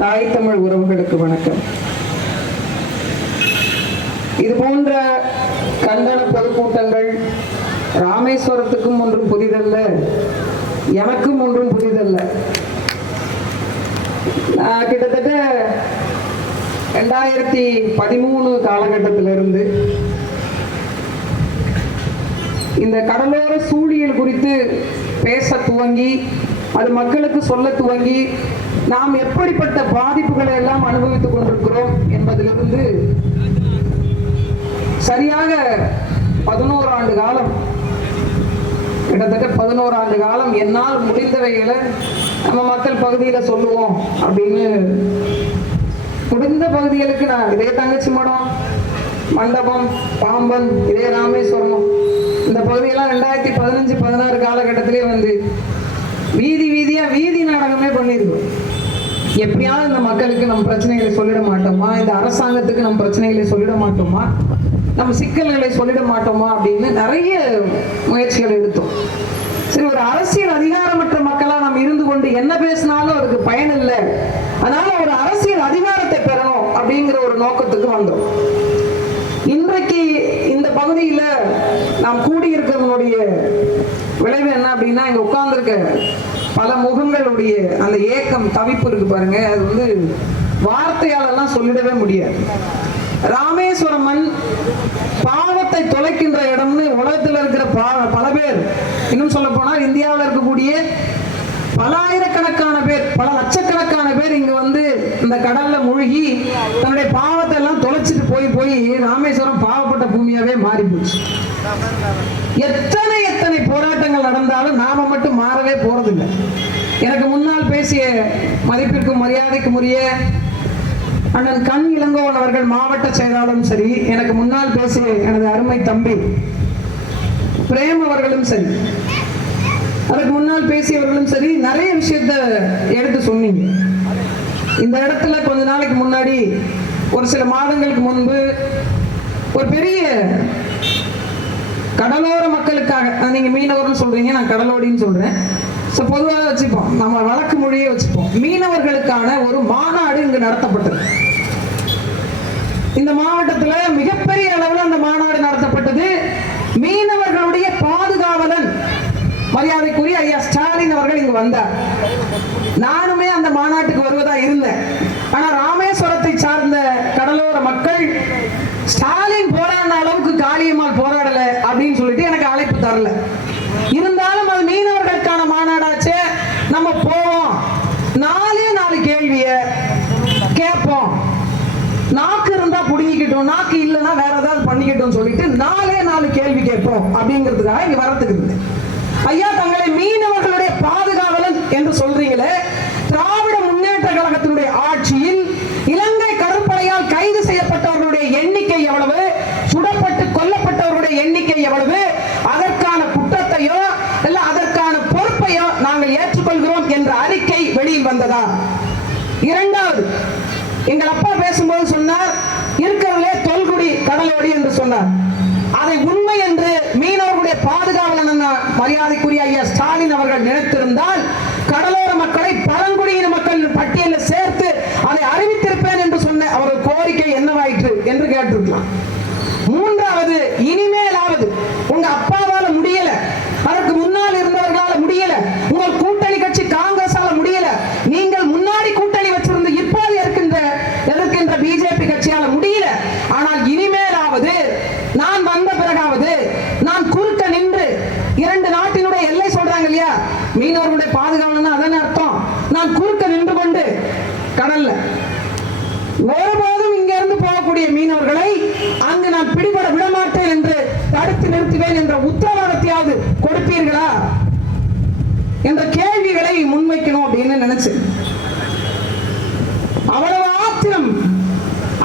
தாய் தமிழ் உறவுகளுக்கு வணக்கம். இது போன்ற கண்டன பொதுக்கூட்டங்கள் ராமேஸ்வரத்துக்கும் ஒன்றும் புதிதல்ல, எனக்கும் ஒன்றும் புதிதல்ல. நான் கிட்டத்தட்ட 2013 காலகட்டத்திலிருந்து இந்த கடலோர சூழியல் குறித்து பேச துவங்கி, அது மக்களுக்கு சொல்ல துவங்கி, நாம் எப்படிப்பட்ட பாதிப்புகளை எல்லாம் அனுபவித்துக் கொண்டிருக்கிறோம் என்பதிலிருந்து சரியாக 11 ஆண்டு காலம், கிட்டத்தட்ட 11 ஆண்டு காலம் என்னால் முடிந்தவைகளை நம்ம மக்கள் பகுதியில் சொல்லுவோம் அப்படின்னு முடிந்த பகுதிகளுக்கு நான் இதே தங்கச்சி மடம், மண்டபம், பாம்பன், இதே ராமேஸ்வரம், இந்த பகுதியெல்லாம் 2015-16 காலகட்டத்திலே வந்து வீதி வீதியா வீதி நாடகமே பண்ணியிருக்கோம். எப்படியாவது இந்த மக்களுக்கு நம்ம பிரச்சனைகளை சொல்லிட மாட்டோமா, இந்த அரசாங்கத்துக்கு நம்ம பிரச்சனைகளை சொல்லிட மாட்டோமா, நம்ம சிக்கல்களை சொல்லிட மாட்டோமா அப்படின்னு நிறைய முயற்சிகள் எடுத்தோம். சரி, ஒரு அரசியல் அதிகாரமற்ற மக்களா நம்ம இருந்து கொண்டு என்ன பேசினாலும் அதுக்கு பயன் இல்லை, அதனால ஒரு அரசியல் அதிகாரத்தை பெறணும் அப்படிங்கிற ஒரு நோக்கத்துக்கு வந்தோம். இன்றைக்கு இந்த பகுதியில் நாம் கூடியிருக்கிறவனுடைய விளைவு என்ன அப்படின்னா, இங்க உட்கார்ந்துருக்க பல முகங்களுடைய அந்த ஏக்கம், தவிப்பு இருக்கு பாருங்க, அது வந்து வார்த்தையாலெல்லாம் சொல்லிடவே முடியாது. ராமேஸ்வரம் மண் பாவத்தை தொலைக்கின்ற இடம்னு உலகத்தில் இருக்கிற பல பேர், இன்னும் சொல்ல போனால் இந்தியாவில் இருக்கக்கூடிய பல ஆயிரக்கணக்கான பேர், பல லட்சக்கணக்கான பேர் இங்க வந்து இந்த கடல்ல மூழ்கி தன்னுடைய பாவத்தை எல்லாம் தொலைச்சிட்டு போய் ராமேஸ்வரம் பாவப்பட்ட பூமியாவே மாறி போச்சு. எத்தனை போராட்டங்கள் நடந்தாலும் நாம மட்டும் மாறவே போறதில்லை. எனக்கு முன்னால் பேசிய மதிப்பிற்கும் மரியாதைக்கும் உரிய அண்ணன் கண் இளங்கோவன் அவர்கள் மாவட்ட செயலாளரும் சரி, எனக்கு முன்னால் பேசிய எனது அருமை தம்பி பிரேம் அவர்களும் சரி, அதுக்கு முன்னால் பேசியவர்களும் சரி, நிறைய விஷயத்த எடுத்து சொன்னீங்க. இந்த இடத்துல கொஞ்ச நாளைக்கு முன்னாடி, ஒரு சில மாதங்களுக்கு முன்பு, ஒரு பெரிய கடலோர மக்களுக்காக, நீங்க மீனவர்னு சொல்றீங்க, நான் கடலோடின்னு சொல்றேன், பொதுவாக வச்சுப்போம், நம்ம வழக்கு மொழியை வச்சுப்போம், மீனவர்களுக்கான ஒரு மாநாடு இங்கு நடத்தப்பட்டது. இந்த மாவட்டத்தில் மிகப்பெரிய அளவில் அந்த மாநாடு நடத்தப்பட்டது. மீனவர்களுடைய பாதுகாவலன் மரியாதைக்குரிய ஐயா ஸ்டாலின் அவர்கள் இங்கு வந்தார். நானுமே அந்த மாநாட்டுக்கு வருவதா இருந்தேன். ஆனா ராமேஸ்வரத்தை சார்ந்த கடலோர மக்கள் ஸ்டாலின் போராடின அளவுக்கு காளியம்மாள் போராடல அப்படின்னு சொல்லிட்டு எனக்கு அழைப்பு தரல. இருந்தாலும் அது மீனவர்களுக்கான மாநாடாச்சே, நம்ம போவோம், 4 கேள்விய கேட்போம், நாக்கு இருந்தா புடுங்கிக்கிட்டோம், நாக்கு இல்லைன்னா வேற ஏதாவது பண்ணிக்கிட்டோம் சொல்லிட்டு 4 கேள்வி கேட்போம் அப்படிங்கிறதுக்காக இங்க வரத்துக்கு இருந்தேன். ஐயா, தங்களை மீனவர்களுடைய பாதுகாவலன் என்று சொல்றீங்களே, திராவிட முன்னேற்ற கழகத்தினுடைய ஆட்சியில் இலங்கை கடற்படையால் கைது செய்யப்பட்டவர்களுடைய எண்ணிக்கை எவ்வளவு, சுடப்பட்டு கொல்லப்பட்டவர்களுடைய எண்ணிக்கை எவ்வளவு, அதற்கான குற்றத்தையோ இல்ல அதற்கான பொறுப்பையோ நாங்கள் ஏற்றுக்கொள்கிறோம் என்ற அறிக்கை வெளியில் வந்ததா? இரண்டாவது, எங்கள் அப்பா பேசும்போது சொன்னார், இருக்கிறவர்களே தொல்குடி கடலோடி என்று சொன்னார். அதை உண்மை என்று மீனவர்களுடைய பாதுகாவலன் மரியாதைக்குரிய ஐயா ஸ்டாலின் அவர்கள் நினைத்திருந்தால் கடலோர மக்களை பழங்குடியின மக்கள் பட்டியலில் சேர்த்து அதை அறிவித்திருப்பேன் என்று சொன்ன அவர்கள் கோரிக்கை என்னவாயிற்று என்று கேட்டிருக்கலாம். மூன்றாவது, இனிமேலாவது உங்க அப்பாவால முடியல, அதற்கு முன்னால் இருந்தவர்களால முடியல, உங்கள் கூட்டணி கட்சி காங்கிரஸால முடியல, நீங்கள் முன்னாடி கூட்டணி வச்சிருந்த இப்போது எதிர்க்கின்ற பிஜேபி கட்சியால முடியல, ஆனால் இனிமேலாவது நான் வந்த பிறகாவது நான் குறுக்க நின்று, 2 நாட்டினுடைய எல்லை சொல்றாங்க இல்லையா, மீனவர்களுடைய பாதுகாவலன் அதன் அர்த்தம், நான் குறுக்க நின்று கொண்டு கடல்ல ஒருபோதும் இங்க இருந்து போகக்கூடிய மீனவர்களை அங்கு நான் பிடிபட விடமாட்டேன் என்று தடுத்து நிறுத்துவேன் என்ற உத்தரவாதத்தையாவது கொடுப்பீர்களா என்ற கேள்விகளை முன்வைக்கணும் அப்படின்னு நினைச்சு, அவ்வளவு ஆத்திரம்.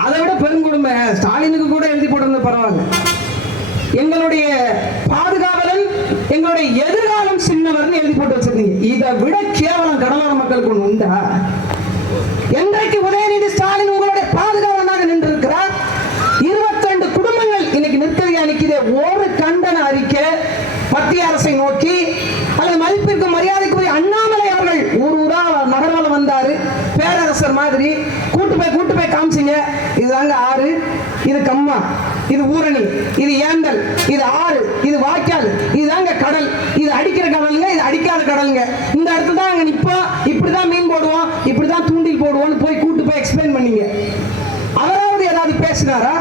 அதை விட பெருங்கொடுமை ஸ்டாலினுக்கு கூட எழுதி போட்டிருந்த பரவாயில்ல, எங்களுடைய பாதுகாவலன் எங்களுடைய எதிர்காலம் சின்னவர்னு எழுதி போட்டு வச்சிருந்தீங்க. இதை விட கேவலம் கடலோர மக்களுக்கு ஒண்ணு உண்டா? என்றைக்கு உதயநிதி ஸ்டாலின் உங்களுடைய பாதுகாவலனாக நின்றிருக்கிறார், 22 குடும்பங்கள் இன்னைக்கு நிற்கதியா நிற்கிற ஒரு கண்டன அறிக்கை மத்திய அரசை நோக்கி அல்லது மதிப்பிற்கு மரியாதைக்குரிய அண்ணாமலை அவர்கள் ஊர் ஊரா நகர்வலம் வந்த வந்தாரு, பேரரசர் மாதிரி கூட்டு போய் காமிச்சிங்க. இதுதாங்க ஆறு, இது கம்மா, இது ஊரணி, இது ஏந்தல், இது ஆறு, இது வாய்க்கால், இதுதாங்க கடல். இது அடிக்கிற கடலுங்க, இது அடிக்காத கடலுங்க. இந்த இடத்துல தான் அங்க நிப்போம், இப்படிதான் மீன் போடுவோம், இப்படிதான் தூண்டில் போடுவோம்னு கூட்டு போய் எக்ஸ்பிளைன் பண்ணீங்க. அவராவது ஏதாவது பேசினாரா?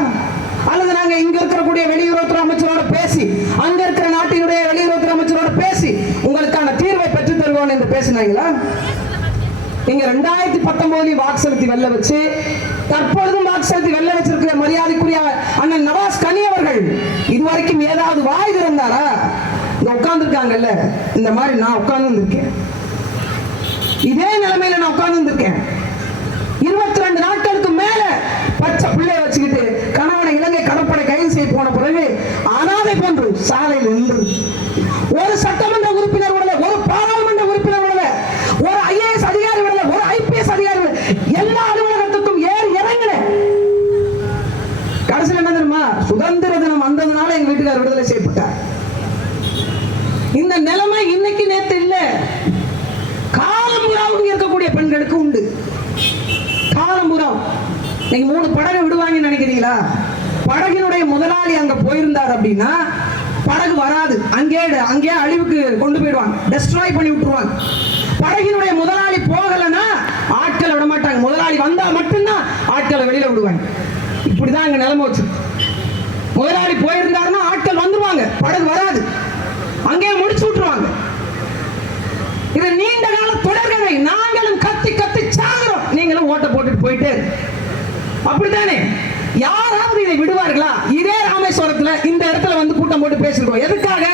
அல்லது நாங்க இங்க இருக்கக்கூடிய வெளியுறவுத்துறை அமைச்சரோட பேசி, அங்க இருக்கிற நாட்டினுடைய வெளியுறவுத்துறை அமைச்சரோட பேசி உங்களுக்கான தீர்வை பெற்று தருவோம் என்று பேசினாங்களா? நீங்க 2019 வாக்கு செலுத்தி வெல்ல வச்சு, தற்பொழுதும் வாக்கு செலுத்தி வெல்ல வச்சிருக்கிற மரியாதைக்குரிய அண்ணன் நவாஸ் கனி அவர்கள் இதுவரைக்கும் ஏதாவது வாய் திறந்தாரா? இங்க உட்கார்ந்து இருக்காங்கல்ல, இந்த மாதிரி நான் உட்கார்ந்து இருக்கேன், இதே நிலைமையில நான் உட்கார்ந்து இருக்கேன். 22 நாட்களுக்கு மேல பச்சை பிள்ளைய வச்சுக்கிட்டு கணவனை இலங்கை கடற்படை கைது செய்ய போன பிறகு அனாதை போன்று சாலையில் நின்று ஒரு சட்டமன்ற உறுப்பினர் விடல, ஒரு பாராளுமன்ற உறுப்பினர் விடல, ஒரு ஐஏஎஸ் அதிகாரி விடல, ஒரு ஐபிஎஸ் அதிகாரி விடல, எல்லா அலுவலகத்துக்கும் ஏறி இறங்கல. கடைசியில் என்ன தெரியுமா? சுதந்திர தினம் வந்ததுனால எங்க வீட்டுக்காரர் விடுதலை செய்யப்பட்டார். இந்த நிலைமை இன்னைக்கு நேத்து இல்ல, காலம்புறாவுக்கு இருக்கக்கூடிய பெண்களுக்கு உண்டு. காலம்புறம் நீங்க 3 படகு விடுவாங்கன்னு நினைக்கிறீங்களா? படகினுடைய முதலாளி அங்க போயிருந்தார் அப்படின்னா படகு வராது, அங்கே அழிவுக்கு கொண்டு போயிடுவாங்க, டெஸ்ட்ராய் பண்ணி விட்டுருவாங்க. படகினுடைய முதலாளி போகலன்னா ஆட்களை விட மாட்டாங்க, முதலாளி வந்தா மட்டும்தான் ஆட்களை வெளியில விடுவாங்க. இப்படிதான் அங்க நிலைமை வச்சு. முதலாளி போயிருந்தாருன்னா ஆட்கள் வந்துருவாங்க, படகு வராது, அங்கே முடிச்சு விட்டுருவாங்க. இது நீண்ட கால தொடர்கதை. நாங்களும் கத்தி சாகுறோம், நீங்களும் ஓட்ட போட்டுட்டு போயிட்டே. அப்படித்தானே? யாராவது இதை விடுவார்களா? இதே ராமேஸ்வரத்துல இந்த இடத்துல வந்து கூட்டம் போட்டு பேசிருக்கோம். எதுக்காக?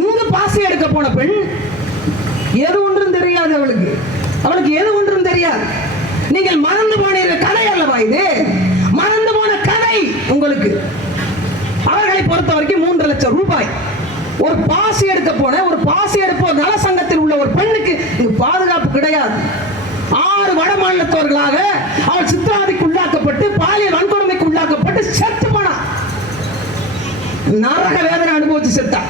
இங்கு பாசி எடுக்க போன பெண் எது ஒன்றும் தெரியாது, அவளுக்கு எது ஒன்றும் தெரியாது. நீங்கள் மறந்து போன கதை அல்லவா இது? மறந்து போன கதை உங்களுக்கு. அவர்களை பொறுத்த வரைக்கும் 3 லட்சம் ரூபாய். ஒரு பாசி எடுக்க போன, ஒரு பாசி எடுப்போர் நல சங்கத்தில் உள்ள ஒரு பெண்ணுக்கு இங்கு பாதுகாப்பு கிடையாது. 6 வட மாநிலத்தவர்களாக அவள் சித்திராதிக்கு உள்ளாக்கப்பட்டு, பாலியல் வன்கொடுமைக்கு உள்ளாக்கப்பட்டு செத்து போனா, நரக வேதனை அனுபவிச்சு செத்தா.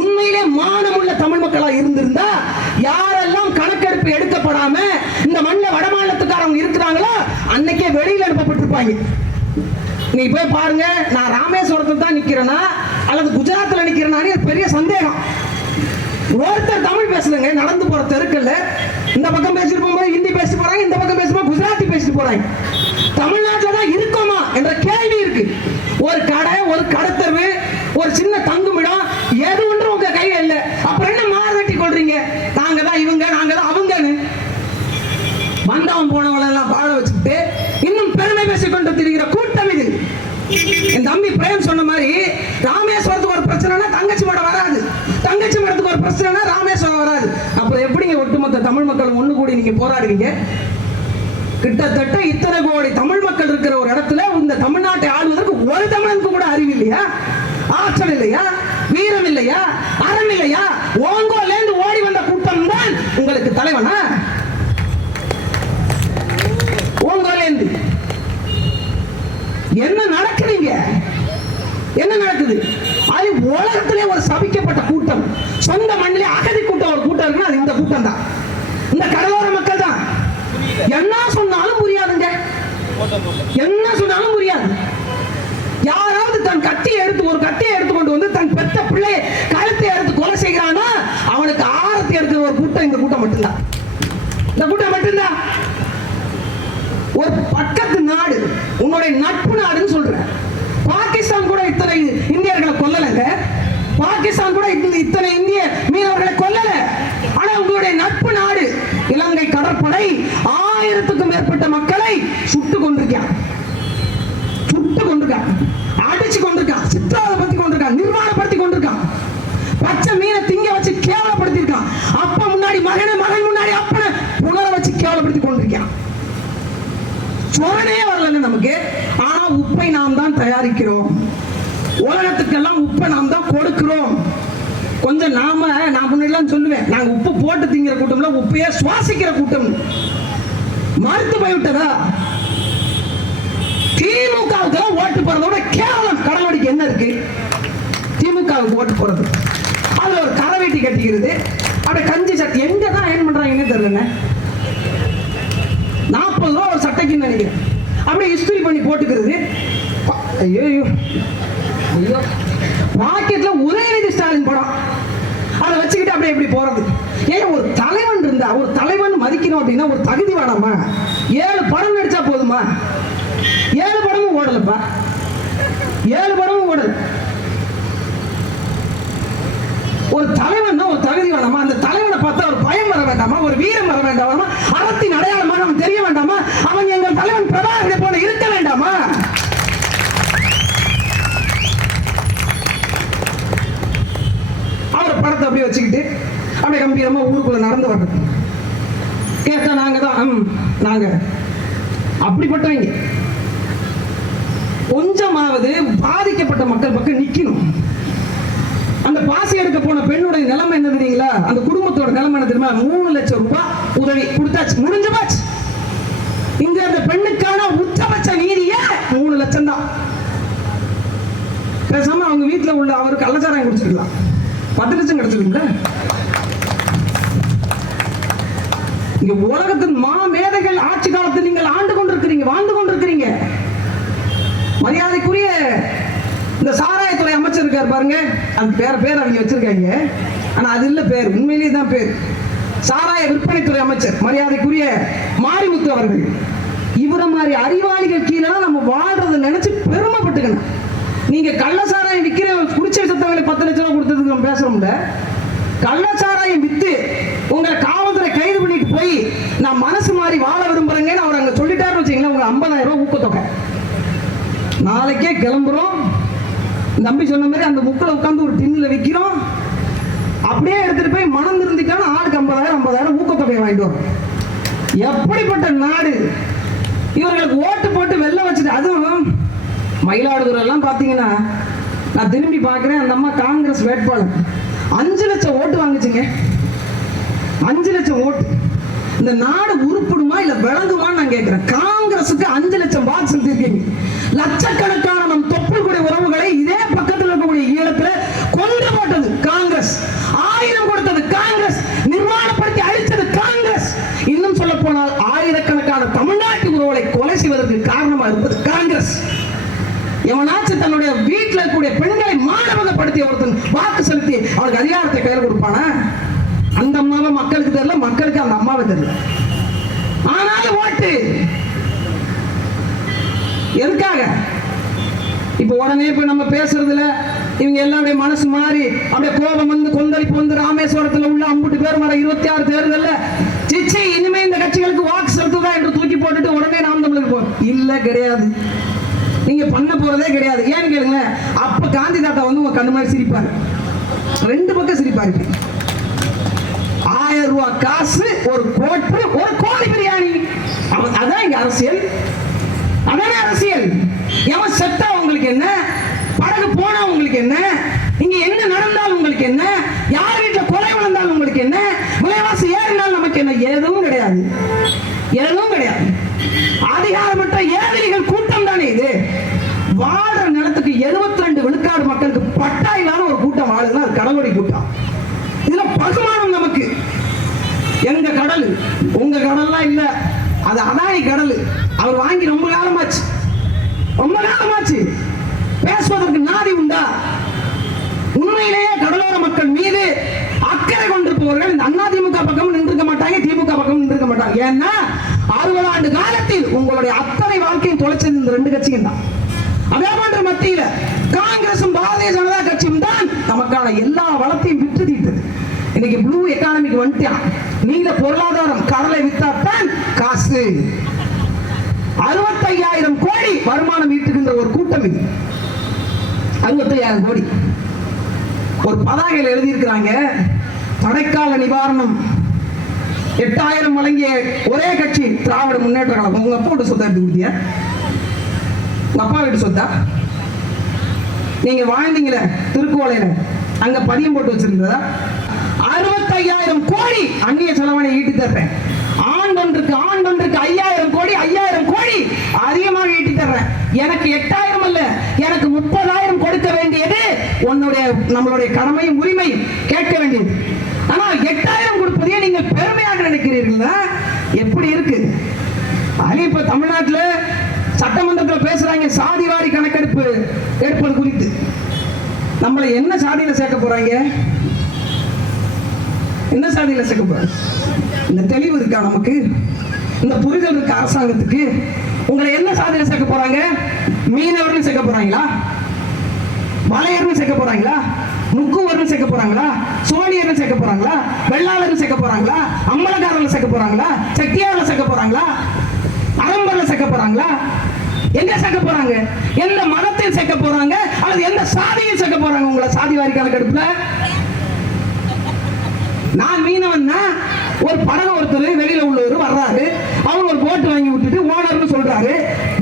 உண்மையிலே மானமுள்ள தமிழ் மக்களா இருந்திருந்தா யாரெல்லாம் கணக்கெடுப்பு எடுக்கப்படாம இந்த மண்ணில் வட மாநிலத்துக்காரங்க இருக்கிறாங்களோ அன்னைக்கே வெளியில் அனுப்பப்பட்டிருப்பாங்க. நீ போய் பாருங்க, நான் ராமேஸ்வரத்தில் தான் நிக்கிறேனா அல்லது குஜராத்தில் நிக்கிறேனா பெரிய சந்தேகம். ஒருத்தர் தமிழ் பேசுறங்க, நடந்து போற தெருக்கல்ல இந்த பக்கம் பேசிட்டு போகும்போது ஹிந்தி பேசி போறாங்க, இந்த பக்கம் பேசும்போது குஜராத்தி பேசிட்டு போறாங்க. தமிழ்நாட்டில் தான் இருக்கோமா என்ற கேள்வி இருக்கு. ஒரு கடை, ஒரு கடத்தெரு, ஒரு சின்ன தங்குமிடம், எது ஒன்றும் உங்க கையில இல்ல. அப்புறம் என்ன மாறுவட்டி கொள்றீங்க? நாங்க தான் இவங்க, நாங்க தான் அவங்கன்னு. வந்தவன் போனவன் எல்லாம் வாழ வச்சுட்டு இன்னும் பெருமை பேசிக் கொண்டு திரிகிற கூட்டம் இது. என் தம்பி பிரேம் சொன்ன மாதிரி ராமேஸ்வரத்துக்கு ஒரு பிரச்சனைனா தங்கச்சி மடம் வராது, தங்கச்சி மடத்துக்கு ஒரு பிரச்சனைனா ராமேஸ்வரம் வராது. அப்புறம் எப்படிங்க ஒட்டுமொத்த தமிழ் மக்கள் ஒண்ணு கூடி நீங்க போராடுவீங்க? கிட்டத்தட்ட இத்தனை கோடி தமிழ் மக்கள் இருக்கிற ஒரு இடத்துல இந்த தமிழ்நாட்டை ஆளுவதற்கு ஒரு தமிழனுக்கு கூட அறிவு இல்லையா? ஆற்றல் இல்லையா? வீரம் இல்லையா? அறம் இல்லையா? ஓங்கோலேந்து ஓடி வந்த கூட்டம் தான் உங்களுக்கு தலைவனா? ஓங்கோலேந்து என்ன நடக்குதுங்க? என்ன நடக்குது? அது உலகத்திலே ஒரு சபிக்கப்பட்ட கூட்டம். சொந்த மண்ணிலே அகதி கூட்டம் ஒரு கூட்டம் இருக்குன்னா அது இந்த கூட்டம் தான், இந்த கடலோர மக்கள் தான். என்ன சொன்னாலும் புரியாதுங்க, என்ன சொன்னாலும் புரியாது. யாராவது தன் கத்தியை எடுத்து, ஒரு கத்தியை எடுத்துக்கொண்டு வந்து தன் பெத்த பிள்ளை கழுத்தை எடுத்து கொலை செய்கிறானா அவனுக்கு ஆரத்தி எடுக்கிற ஒரு கூட்டம் இந்த கூட்டம் மட்டும்தான், இந்த கூட்டம் மட்டும்தான். ஒரு பக்கத்து நாடு, உன்னுடைய நட்பு நாடுன்னு சொல்ற பாகிஸ்தான் கூட இத்தனை இந்தியர்களை கொல்லலங்க. பாகிஸ்தான் கூட இத்தனை இந்திய மீனவர்களை கொல்லல. ஆனா உங்களுடைய நட்பு நாடு இலங்கை கடற்படை 1000க்கும் மேற்பட்ட மக்களை சுட்டு கொண்டிருக்கான், அடிச்சு கொண்டிருக்கான், சித்திரவதைப்படுத்தி கொண்டிருக்கான், நிர்வாணப்படுத்தி கொண்டிருக்கான், பச்சை மீனை திங்க வச்சு கேவலப்படுத்தி இருக்கான். அப்ப முன்னாடி மகனை, மகன் முன்னாடி அப்பனை புணர வச்சு கேவலப்படுத்தி கொண்டிருக்கான். சோழனே வரல நமக்கு. ஆனா உப்பை நாம் தான் தயாரிக்கிறோம், உலகத்துக்கெல்லாம் உப்பை நாம் தான் கொடுக்கிறோம். கொஞ்சம் நான் முன்னாடி சொல்லுவேன், நாங்க உப்பு போட்டு திங்கிற கூட்டம்ல உப்பையே சுவாசிக்கிற கூட்டம். மறுத்து போய்விட்டதா? திமுகவுக்கு ஓட்டு போறதோட கேவலம் கடலோடிக்கு என்ன இருக்கு? திமுகவுக்கு ஓட்டு போறது, அதுல ஒரு கரவேட்டி கட்டிக்கிறது, அப்படியே கஞ்சி சட்டி எங்க தான் ஏன் பண்றாங்கன்னு தெரியல. நாளைக்குன்னு நினைக்கிறேன். அப்படியே இஸ்திரி பண்ணி போட்டுக்கிறது. ஐயோ ஐயோ, பாக்கெட்ல உதயநிதி ஸ்டாலின் படம் அதை வச்சுக்கிட்டு அப்படியே எப்படி போறது? ஏன் ஒரு தலைவன் இருந்தா, ஒரு தலைவன் மதிக்கணும் அப்படின்னா ஒரு தகுதி வேணாமா? 7 படம் நடிச்சா போதுமா? 7 படமும் ஓடலப்பா, 7 படமும் ஓடல. ஒரு தலைவன் ஒரு தகுதி வேண்டாமா? அந்த தலைவனை பார்த்தா ஒரு பயம் வர வேண்டாமா? ஒரு வீரம் வர வேண்டாமா? அறத்தின் அடையாளமாக அவன் தெரிய வேண்டாமா? அவன் எங்கள் தலைவன் பிரபாகரனை போல இருக்க வேண்டாமா? அவர் படத்தை அப்படியே வச்சுக்கிட்டு அப்படியே கம்பீரமா ஊருக்குள்ள நடந்து வர்றது. கேட்டா நாங்க தான், நாங்க அப்படிப்பட்டவங்க. கொஞ்சமாவது பாதிக்கப்பட்ட மக்கள் பக்கம் நிக்கணும். அந்த பாசி எடுக்க போன பெண்ணுடைய நிலைமை என்ன தெரியுங்களா? அந்த குடும்பத்தோட நிலைமை என்ன தெரியுமா? 3 லட்சம் ரூபாய் உதவி கொடுத்தாச்சு, முடிஞ்சு போச்சு. இங்க அந்த பெண்ணுக்கான உச்சபட்ச நீதியே 3 லட்சம் தான். பேசாம அவங்க வீட்டுல உள்ள அவருக்கு கள்ளச்சாராயம் குடிச்சிருக்கலாம், 10 லட்சம் கிடைச்சிருக்குல்ல. இங்க உலகத்தின் மாமேதைகள் ஆட்சி காலத்தில் நீங்கள் ஆண்டு கொண்டிருக்கிறீங்க, வாழ்ந்து கொண்டிருக்கிறீங்க. மரியாதைக்குரிய இந்த சாராயத்துறை அமைச்சர் இருக்கார் பாருங்க, அந்த பேர் அவங்க வச்சிருக்காங்க, ஆனா அது இல்ல பேர், உண்மையிலேயே தான் பேர். சாராய விற்பனைத்துறை அமைச்சர் மரியாதைக்குரிய மாரிமுத்து அவர்கள். இவர மாதிரி அறிவாளிகள் கீழே நம்ம வாழ்றதை நினைச்சு பெருமைப்பட்டுக்கணும். நீங்க கள்ளச்சாராயம் விற்கிற குடிச்ச சத்தவங்களை 10 லட்சம் ரூபாய் கொடுத்ததுக்கு நம்ம பேசுறோம்ல. கள்ளச்சாராயம் வித்து உங்களை காவல்துறை கைது பண்ணிட்டு போய் நான் மனசு மாதிரி வாழ விரும்புறேங்கன்னு அவர் அங்க சொல்லிட்டாருன்னு வச்சுங்களேன், உங்க 50,000 ரூபாய் ஊக்கத்தொகை. நாளைக்கே கிளம்புறோம், நம்பி சொன்ன மாதிரி அந்த முக்கில் உட்காந்து ஒரு டின்ல விற்கிறோம். அப்படியே எடுத்துட்டு போய் மனம் திருந்திக்கான ஆளுக்கு 50,000 ஊக்கத்தொகையை வாங்கிட்டு வரும். எப்படிப்பட்ட நாடு! இவர்களுக்கு ஓட்டு போட்டு வெள்ள வச்சுட்டு, அதுவும் மயிலாடுதுறை எல்லாம் பாத்தீங்கன்னா, நான் திரும்பி பார்க்கிறேன், அந்த அம்மா காங்கிரஸ் வேட்பாளர் 5 லட்சம் ஓட்டு வாங்குச்சுங்க. 5 லட்சம் ஓட்டு. இந்த நாடு உருப்படுமா இல்ல விளங்குமான்னு நான் கேட்கிறேன். காங்கிரசுக்கு 5 லட்சம் வாக்கு செலுத்திருக்கீங்க. லட்சக்கணக்கான நம் தொப்புள்குடி உறவுகளை இதே பக்கத்தில் இருக்கக்கூடிய ஈழத்துல கொண்டு போட்டது காங்கிரஸ், ஆயுதம் கொடுத்தது காங்கிரஸ், நிர்மாணப்படுத்தி அழித்தது காங்கிரஸ். இன்னும் சொல்ல போனால் ஆயிரக்கணக்கான தமிழ்நாட்டு உறவுகளை கொலை செய்வதற்கு காரணமா இருப்பது காங்கிரஸ். எவனாச்சும் தன்னுடைய வீட்டில் இருக்கக்கூடிய பெண்களை மானபகப்படுத்தி ஒருத்தன் வாக்கு செலுத்தி அவனுக்கு அதிகாரத்தை கையில் கொடுப்பானா? அந்த அம்மாவை மக்களுக்கு தெரியல, மக்களுக்கு அந்த அம்மாவை தெரியல. ஆனாலும் ஓட்டு எதுக்காக? இப்ப உடனே இப்ப நம்ம பேசுறதுல இவங்க எல்லாருடைய மனசு மாறி அப்படியே கோபம் வந்து கொந்தளிப்பு வந்து ராமேஸ்வரத்துல உள்ள 50 பேர் வர 26 தேர்தல்ல சிச்சி இனிமே இந்த கட்சிகளுக்கு வாக்கு செலுத்துதா என்று தூக்கி போட்டுட்டு உடனே நாம் தமிழுக்கு போறோம். இல்ல, கிடையாது. நீங்க பண்ண போறதே கிடையாது. ஏன்னு கேளுங்க, அப்ப காந்தி தாத்தா வந்து உங்க கண்ணு மாதிரி சிரிப்பாரு, 2 பக்கம் சிரிப்பாரு. 1000 ரூபாய் காசு, ஒரு கோட்டு, ஒரு கோழி பிரியாணி. அதான் இங்க அரசியல், அதானே அரசியல். எவன் செத்தா உங்களுக்கு என்ன? படகு போனா உங்களுக்கு என்ன? இங்க என்ன நடந்தாலும் உங்களுக்கு என்ன? யார் வீட்டுல கொலை வளர்ந்தாலும் உங்களுக்கு என்ன? விலைவாசி ஏறினாலும் நமக்கு என்ன? எதுவும் கிடையாது, எதுவும் கிடையாது. அதிகாரமற்ற ஏதிரிகள் கூட்டம் தானே இது. வாழ்ற நிலத்துக்கு 72 விழுக்காடு மக்களுக்கு பட்டா இல்லாத ஒரு கூட்டம் வாழுதுன்னா அது கடவுளை கூட்டம். இதுல பகுமானம் நமக்கு. எங்க கடல், உங்க கடல்லாம் இல்ல, அது அதானி கடல். அவர் வாங்கி ரொம்ப காலமாச்சு, ரொம்ப காலமாச்சு. பேசுவதற்கு நாதி உண்டா? உண்மையிலேயே கடலோர மக்கள் மீது அக்கறை கொண்டிருப்பவர்கள் இந்த அதிமுக பக்கம் நின்றுக்க மாட்டாங்க, திமுக பக்கம் நின்றுக்க மாட்டாங்க. ஏன்னா 60 ஆண்டு காலத்தில் உங்களுடைய அத்தனை வாழ்க்கையும் தொலைச்சது இந்த 2 கட்சியும் தான். அதே போன்ற மத்தியில காங்கிரசும் பாரதிய ஜனதா கட்சியும் தான் நமக்கான எல்லா வளத்தையும் விட்டு தீட்டது. இன்னைக்கு ப்ளூ எக்கானமிக்கு வந்துட்டான். நீல பொருளாதாரம், கடலை வித்தாத்தான் காசு. 65,000 கோடி வருமானம் ஈட்டுகின்ற ஒரு கூட்டம் இது. 65,000 கோடி. ஒரு பதாகையில் எழுதியிருக்கிறாங்க, தடைக்கால நிவாரணம் 8,000 வழங்கிய ஒரே கட்சி திராவிட முன்னேற்ற கழகம். உங்க அப்பா வீட்டு சொத்தா எடுத்து கொடுத்தியா? உங்க அப்பா வீட்டு சொத்தா? நீங்க வாழ்ந்தீங்களே திருக்கோளையில, அங்க பதியம் போட்டு வச்சிருந்ததா? 65,000 கோடி அந்நிய செலவனை ஈட்டி தர்றேன். ஆண்டொன்றுக்கு 5,000 கோடி, 5,000 கோடி அதிகமாக ஈட்டி தர்றேன். எனக்கு 8,000 அல்ல, எனக்கு 30,000 கொடுக்க வேண்டியது உன்னுடைய நம்மளுடைய கடமையும் உரிமையும், கேட்க வேண்டியது. ஆனால் 8,000 கொடுப்பதே நீங்கள் பெருமையாக நினைக்கிறீர்களா? எப்படி இருக்கு? அது இப்ப தமிழ்நாட்டில் சட்டமன்றத்தில் பேசுறாங்க சாதிவாரி கணக்கெடுப்பு எடுப்பது குறித்து. நம்மளை என்ன சாதியில சேர்க்க போறாங்க? என்ன சாதியில சேர்க்க போறாங்க? இந்த தெளிவு இருக்கா நமக்கு? இந்த புரிதல் இருக்கா அரசாங்கத்துக்கு? உங்களை என்ன சாதியில சேர்க்க போறாங்க? மீனவர்கள் சேர்க்க போறாங்களா? மலையர்கள் சேர்க்க போறாங்களா? முக்குவர்கள் சேர்க்க போறாங்களா? சோழியர்கள் சேர்க்க போறாங்களா? வெள்ளாளர்கள் சேர்க்க போறாங்களா? அம்பலக்காரர்கள் சேர்க்க போறாங்களா? செட்டியார்கள் சேர்க்க போறாங்களா? அரம்பர்கள் சேர்க்க போறாங்களா? எங்க சேர்க்க போறாங்க? எந்த மதத்தில் சேர்க்க போறாங்க? அல்லது எந்த சாதியில் சேர்க்க போறாங்க? உங்களை சாதிவாரி கணக்கெடுப்புல நான் மீனவன் ஒரு படகு ஒருத்தர் வெளியில உள்ளவர் வர்றாரு, அவர் ஒரு போட்டு வாங்கி விட்டுட்டு ஓனர்னு சொல்றாரு,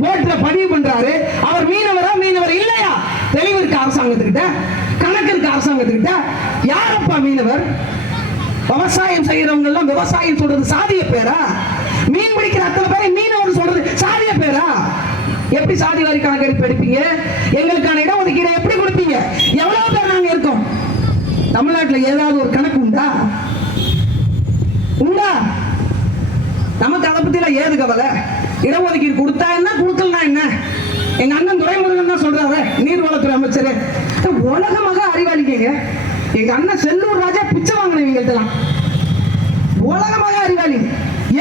போட்ல பதிவு பண்றாரு. அவர் மீனவரா மீனவர் இல்லையா? தெளிவு இருக்கு அரசாங்கத்துக்கிட்ட, கணக்கு இருக்கு அரசாங்கத்துக்கிட்ட. யாரப்பா மீனவர்? விவசாயம் செய்யறவங்க எல்லாம் விவசாயம் சொல்றது சாதிய பேரா? மீன் பிடிக்கிற அத்தனை பேரை மீனவர் சொல்றது சாதிய பேரா? எப்படி சாதிவாரி கணக்கெடுப்பு எடுப்பீங்க? எங்களுக்கான இடம் ஒதுக்கீடு எப்படி கொடுப்பீங்க? எவ்வளவு பேர் நாங்க இருக்கோம்? தமிழ்நாட்டில் ஏதாவது ஒரு கணக்கு உண்டா? உண்டா? நமக்கு அதை பத்தில ஏது கவலை? இடஒதுக்கீடு கொடுத்தா என்ன, கொடுக்கலனா என்ன? எங்க அண்ணன் துரைமுருகன் தான் சொல்றாரு, நீர்வளத்துறை அமைச்சர். உலகமாக அறிவாளிங்க. எங்க அண்ணன் செல்லூர் ராஜா பிச்சை வாங்கினவங்கள்ட்டலாம் உலகமாக அறிவாளி.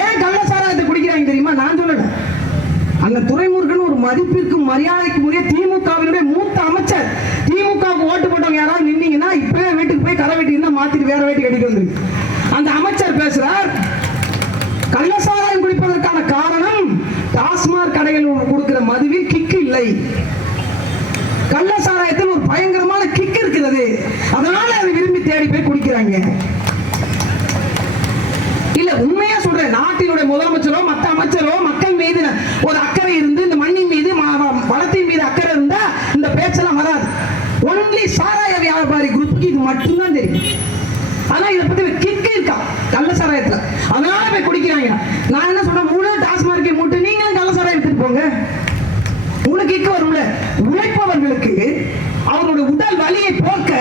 ஏன் கள்ள சாராயத்தை குடிக்கிறாங்க தெரியுமா? நான் சொல்லல. அந்த துரைமுருகன் ஒரு மதிப்பிற்கும் மரியாதைக்கும் உரிய திமுகவினுடைய மூத்த அமைச்சர். திமுகவுக்கு ஓட்டு போட்டவங்க யாராவது நின்னீங்கன்னா இப்பவே வீட்டுக்கு போய் கரை வெட்டி இருந்தா மாத்திட்டு வேற வேட்டி கட்டிட்டு வந்துருக்கு. அந்த அமைச்சர் பேசுறார், கள்ளசாராயம் குடிப்பதற்கான காரணம் டாஸ்மாக் கடைகள் கொடுக்கிற மதுவில் கிக்கு இல்லை, கள்ளசாராயத்தில் ஒரு பயங்கரமான கிக் இருக்கிறது, அதனால அதை விரும்பி தேடி போய் குடிக்கிறாங்க. இல்ல உண்மையா சொல்றேன், நாட்டினுடைய முதலமைச்சரோ மற்ற அமைச்சரோ மக்கள் மீது ஒரு அக்கறை இருந்து இந்த மண்ணின் மீது வளத்தின் மீது அக்கறை இருந்தா இந்த பேச்செல்லாம் வராது. ஒன்லி சாராய வியாபாரி குரூப்புக்கு இது மட்டும்தான் தெரியும். ஆனா இதை பத்தி கிக்கு இருக்கா கள்ள சாராயத்துல, அதனால போய் குடிக்கிறாங்க. நான் என்ன சொல்றேன், முழு டாஸ்மார்க்கை மூட்டு நீங்களும் கள்ள சாராயம் எடுத்துட்டு போங்க, உங்களுக்கு கிக்கு வரும்ல. உழைப்பவர்களுக்கு அவருடைய உடல் வலியை போக்க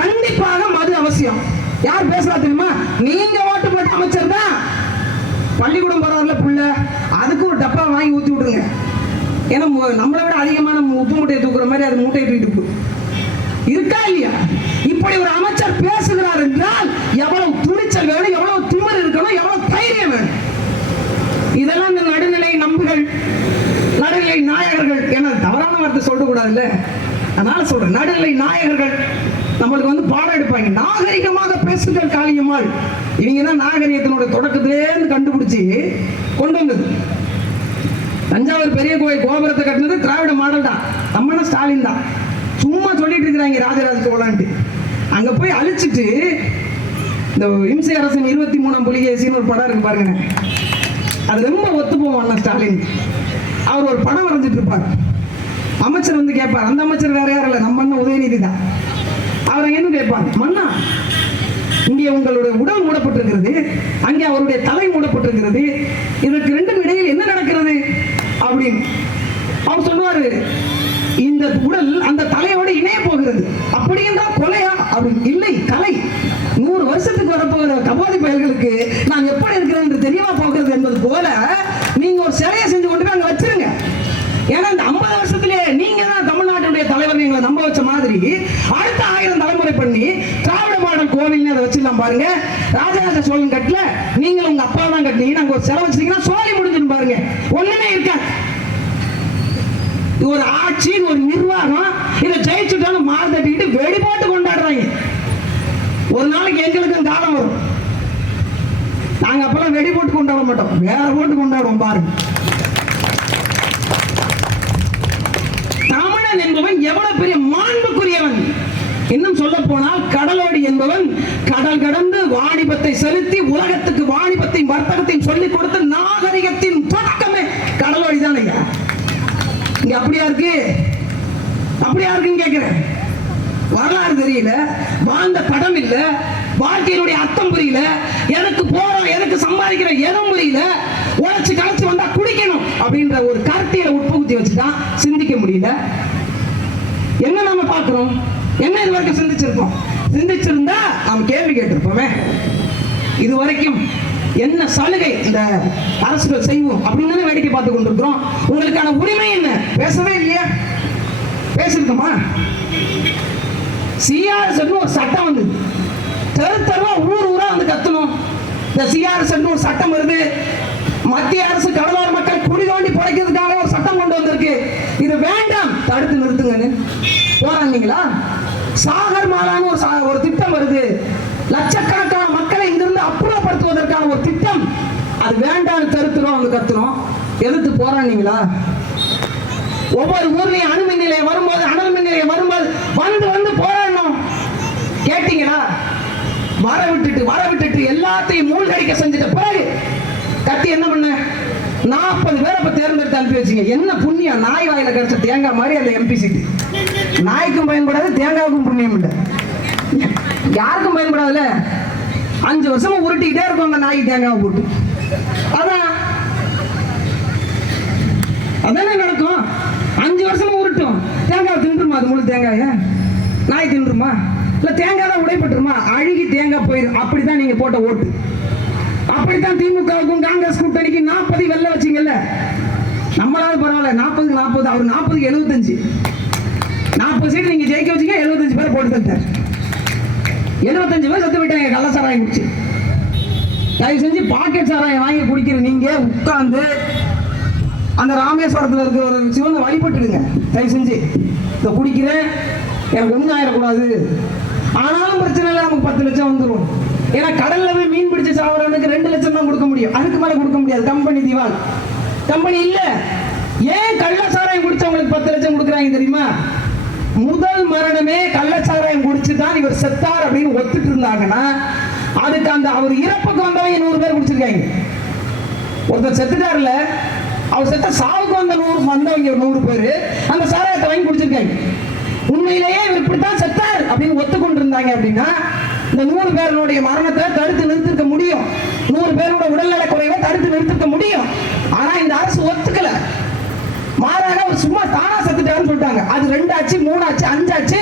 கண்டிப்பாக மது அவசியம். யார் பேசுறா தெரியுமா? நீங்க ஓட்டு போட்ட அமைச்சர் தான். பள்ளிக்கூடம் போறாருல புள்ள, அதுக்கு ஒரு டப்பா வாங்கி ஊத்தி விட்டுருங்க. ஏன்னா நம்மளை விட அதிகமான உப்பு மூட்டையை தூக்குற மாதிரி அது மூட்டையை தூக்கிட்டு இருக்கா இல்லையா? இப்படி ஒரு அமைச்சர் பேசுகிறார் என்றால் எவ்வளவு துணிச்சல் வேணும், எவ்வளவு திமிர் இருக்கணும், எவ்வளவு தைரியம் வேணும். இதெல்லாம் இந்த நடுநிலை நம்புகள், நடுநிலை நாயகர்கள், ஏன்னா தவறான வார்த்தை சொல்லக்கூடாது இல்ல, அதனால சொல்றேன். நடுநிலை நாயகர்கள் நம்மளுக்கு வந்து பாடம் எடுப்பாங்க. நாகரிகமாக பேசுங்கள் காளியம்மாள். இவங்க தான் நாகரிகத்தினுடைய தொடக்கத்திலேருந்து கண்டுபிடிச்சு கொண்டு வந்தது. தஞ்சாவூர் பெரிய கோயில் கோபுரத்தை கட்டினது திராவிட மாடல் தான், நம்மனா ஸ்டாலின் தான். சும்மா சொல்லிட்டு இருக்கிறாங்க ராஜராஜ சோழன்ட்டு. அங்க போய் அழிச்சிட்டு இந்த இம்சை அரசின் 23ஆம் புலிகேசின்னு ஒரு படம் இருக்கு பாருங்க, அது ரொம்ப ஒத்து போவான் ஸ்டாலின். அவர் ஒரு படம் வரைஞ்சிட்டு இருப்பார். அமைச்சர் வந்து கேட்பார், அந்த அமைச்சர் வேற யாரும் இல்லை, நம்ம உதயநிதி தான். அவர் என்ன கேட்பார், மன்னா இங்கே உங்களுடைய உடல் மூடப்பட்டிருக்கிறது, அங்கே அவருடைய தலை மூடப்பட்டிருக்கிறது, இதற்கு ரெண்டும் இடையில் என்ன நடக்கிறது அப்படின்னு. அவர் சொல்லுவாரு, இந்த உடல் அந்த தலையோடு இணைய போகிறது. அப்படி என்றால் கொலையா? அப்படின்னு. இல்லை, கலை. 100 வருஷத்துக்கு வரப்போகிற கபாதி பயல்களுக்கு நான் எப்படி இருக்கிறேன் என்று தெரியவா போகிறது என்பது போல நீங்க ஒரு சிலையை செஞ்சு கொண்டு போய் அங்க வச்சிருங்க. ஏன்னா இந்த 50 வருஷத்திலேயே நீங்க தான் தமிழ்நாட்டுடைய தலைவர் நீங்களை நம்ப வச்ச மாதிரி அடுத்த 1000 தலைமுறை பண்ணி திராவிட மாடல் கோவில் அதை வச்சிடலாம் பாருங்க. ராஜராஜ சோழன் கட்டல, நீங்களும் உங்க அப்பா தான் கட்டினீங்க, நாங்க ஒரு செலவு வச்சிருக்கீங்கன்னா சோழி முடிஞ்சுன்னு பாருங்க. ஒண்ணுமே இருக்கா? ஒரு ஆட்சி, ஒரு நிர்வாகம், இதை ஜெயிச்சுட்டாலும் மாறு தட்டிக்கிட்டு வெடி போட்டு கொண்டாடுறாங்க. ஒரு நாளைக்கு எங்களுக்கும் காலம் வரும், நாங்க அப்பெல்லாம் வெடி போட்டு கொண்டாட மாட்டோம், வேற போட்டு கொண்டாடுவோம் பாருங்க. தமிழன் என்பவன் எவ்வளவு பெரிய மாண்புக்குரியவன். இன்னும் சொல்ல போனால் கடலோடி என்பவன் கடல் கடந்து வாணிபத்தை செலுத்தி உலகத்துக்கு வாணிபத்தையும் வர்த்தகத்தையும் சொல்லிக் கொடுத்து நாகரிகத்தின் தொடக்கமே கடலோடி தானே. இங்க அப்படியா இருக்கு? அப்படியா இருக்குன்னு கேட்கிறேன். வரலாறு தெரியல, வாழ்ந்த படம் இல்ல, வாழ்க்கையினுடைய அர்த்தம் புரியல, எனக்கு போறோம் எனக்கு சம்பாதிக்கிற எதுவும் புரியல, உழைச்சு களைச்சு வந்தா குடிக்கணும் அப்படின்ற ஒரு கருத்தியில உட்புகுத்தி வச்சுதான் சிந்திக்க முடியல. என்ன நாம பார்க்கிறோம்? என்ன இது வரைக்கும் சிந்திச்சிருப்போம்? சிந்திச்சிருந்தா நாம் கேள்வி கேட்டிருப்போமே. இதுவரைக்கும் என்ன சலுகை இந்த அரசுகள் செய்வோம் அப்படின்னு வேடிக்கை பார்த்து கொண்டிருக்கிறோம். உங்களுக்கான உரிமை என்ன? பேசவே இல்லையா? பேசிருக்கோமா? சிஆர்எஸ் ஒரு சட்டம் வந்து தெருவா ஊர் ஊரா வந்து கத்தணும். இந்த சிஆர்எஸ் ஒரு சட்டம் வருது. மத்திய அரசு கடலோர மக்கள் குடி தோண்டி புடைக்கிறதுக்காக ஒரு சட்டம் கொண்டு வந்திருக்கு. இது வேண்டாம், தடுத்து நிறுத்துங்கன்னு போராடினீங்களா? சாகர் மாலான்னு ஒரு திட்டம் வருது. லட்சக்கணக்கான மக்களை இங்கிருந்து அப்புறப்படுத்துவதற்கான ஒரு திட்டம். அது வேண்டாம் தடுத்துறோம் வந்து கத்துறோம். எதிர்த்து போராடினீங்களா? ஒவ்வொரு ஊர்லயும் அணுமின் நிலையம் வரும்போது அனல் மின் நிலையம் வரும்போது வந்து வந்து போராடணும். கேட்டீங்களா? வர விட்டுட்டு எல்லாத்தையும் மூழ்கடிக்க செஞ்சுட்ட பிறகு கத்தி என்ன பண்ண? 40 பேரை இப்ப தேர்ந்தெடுத்து அனுப்பி வச்சீங்க. என்ன புண்ணியம்? நாய் வாயில கிடைச்ச தேங்காய் மாதிரி அந்த எம்பி சீட்டு. நாய்க்கும் பயன்படாது, தேங்காய்க்கும் புண்ணியம் இல்லை, யாருக்கும் பயன்படாதுல்ல. 5 வருஷமா உருட்டிக்கிட்டே இருக்கும் அந்த நாய் தேங்காவை போட்டு. அதானே நடக்கும். 5 வருஷமா உருட்டும். தேங்காய் தின்றுமா? அது முழு தேங்காய நாய் தின்றுமா? இல்ல தேங்காய் தான் உடைப்பட்டுருமா? அழுகி தேங்காய் போயிடும். அப்படித்தான் நீங்க போட்ட ஓட்டு. அப்படித்தான் திமுகவுக்கும் காங்கிரஸ் கூட்டணிக்கு 40 வெல்ல வச்சீங்கல்ல. நம்மளால பரவாயில்ல, 40க்கு 40, அவர் 40க்கு 75. 40 சீட் நீங்க ஜெயிக்க வச்சீங்க, 75 பேரை போட்டு தட்டார். 75 பேர் செத்து விட்டாங்க கள்ள சாராயம் குடிச்சு. தயவு செஞ்சு பாக்கெட் சாராயம் வாங்கி குடிக்கிற நீங்க உட்கார்ந்து அந்த ராமேஸ்வரத்தில் இருக்கிற ஒரு சிவனை வழிபட்டுடுங்க. தயவு செஞ்சு இதை குடிக்கிறேன், எனக்கு ஒன்றும் ஆயிடக்கூடாது. ஆனாலும் பிரச்சனை இல்லை, நமக்கு 10 லட்சம் வந்துடும். ஏன்னா கடல்ல போய் மீன் பிடிச்சு சாப்பிட்றவனுக்கு 2 லட்சம் தான் கொடுக்க முடியும், அதுக்கு மேல கொடுக்க முடியாது. கம்பெனி திவால், கம்பெனி இல்ல. ஏன் கள்ளச்சாராயம் குடிச்சவங்களுக்கு 10 லட்சம் கொடுக்குறாங்க தெரியுமா? முதல் மரணமே கள்ளச்சாராயம் குடிச்சுதான் இவர் செத்தார் அப்படின்னு ஒத்துட்டு இருந்தாங்கன்னா, அதுக்கு அந்த அவர் இறப்புக்கு வந்தவங்க 100 பேர் குடிச்சிருக்காங்க. ஒருத்தர் செத்துட்டார்ல, அவர் செத்த சாவுக்கு வந்தவங்க 100 பேர் அந்த சாராயத்தை வாங்கி குடிச்சிருக்காங்க. உண்மையிலேயே இவர் இப்படித்தான் செத்தார் அப்படின்னு ஒத்துக்கொண்டு இருந்தாங்க அப்படின்னா, இந்த 100 பேருடைய மரணத்தை தடுத்து நிறுத்திருக்க முடியும். 100 பேரோட உடல்நல குறைவை தடுத்து நிறுத்திருக்க முடியும். ஆனா இந்த அரசு ஒத்துக்கல. மாறாக அவர் சும்மா தானா செத்துட்டாருன்னு சொல்லிட்டாங்க. அது 2 ஆச்சு, 3 ஆச்சு, 5 ஆச்சு.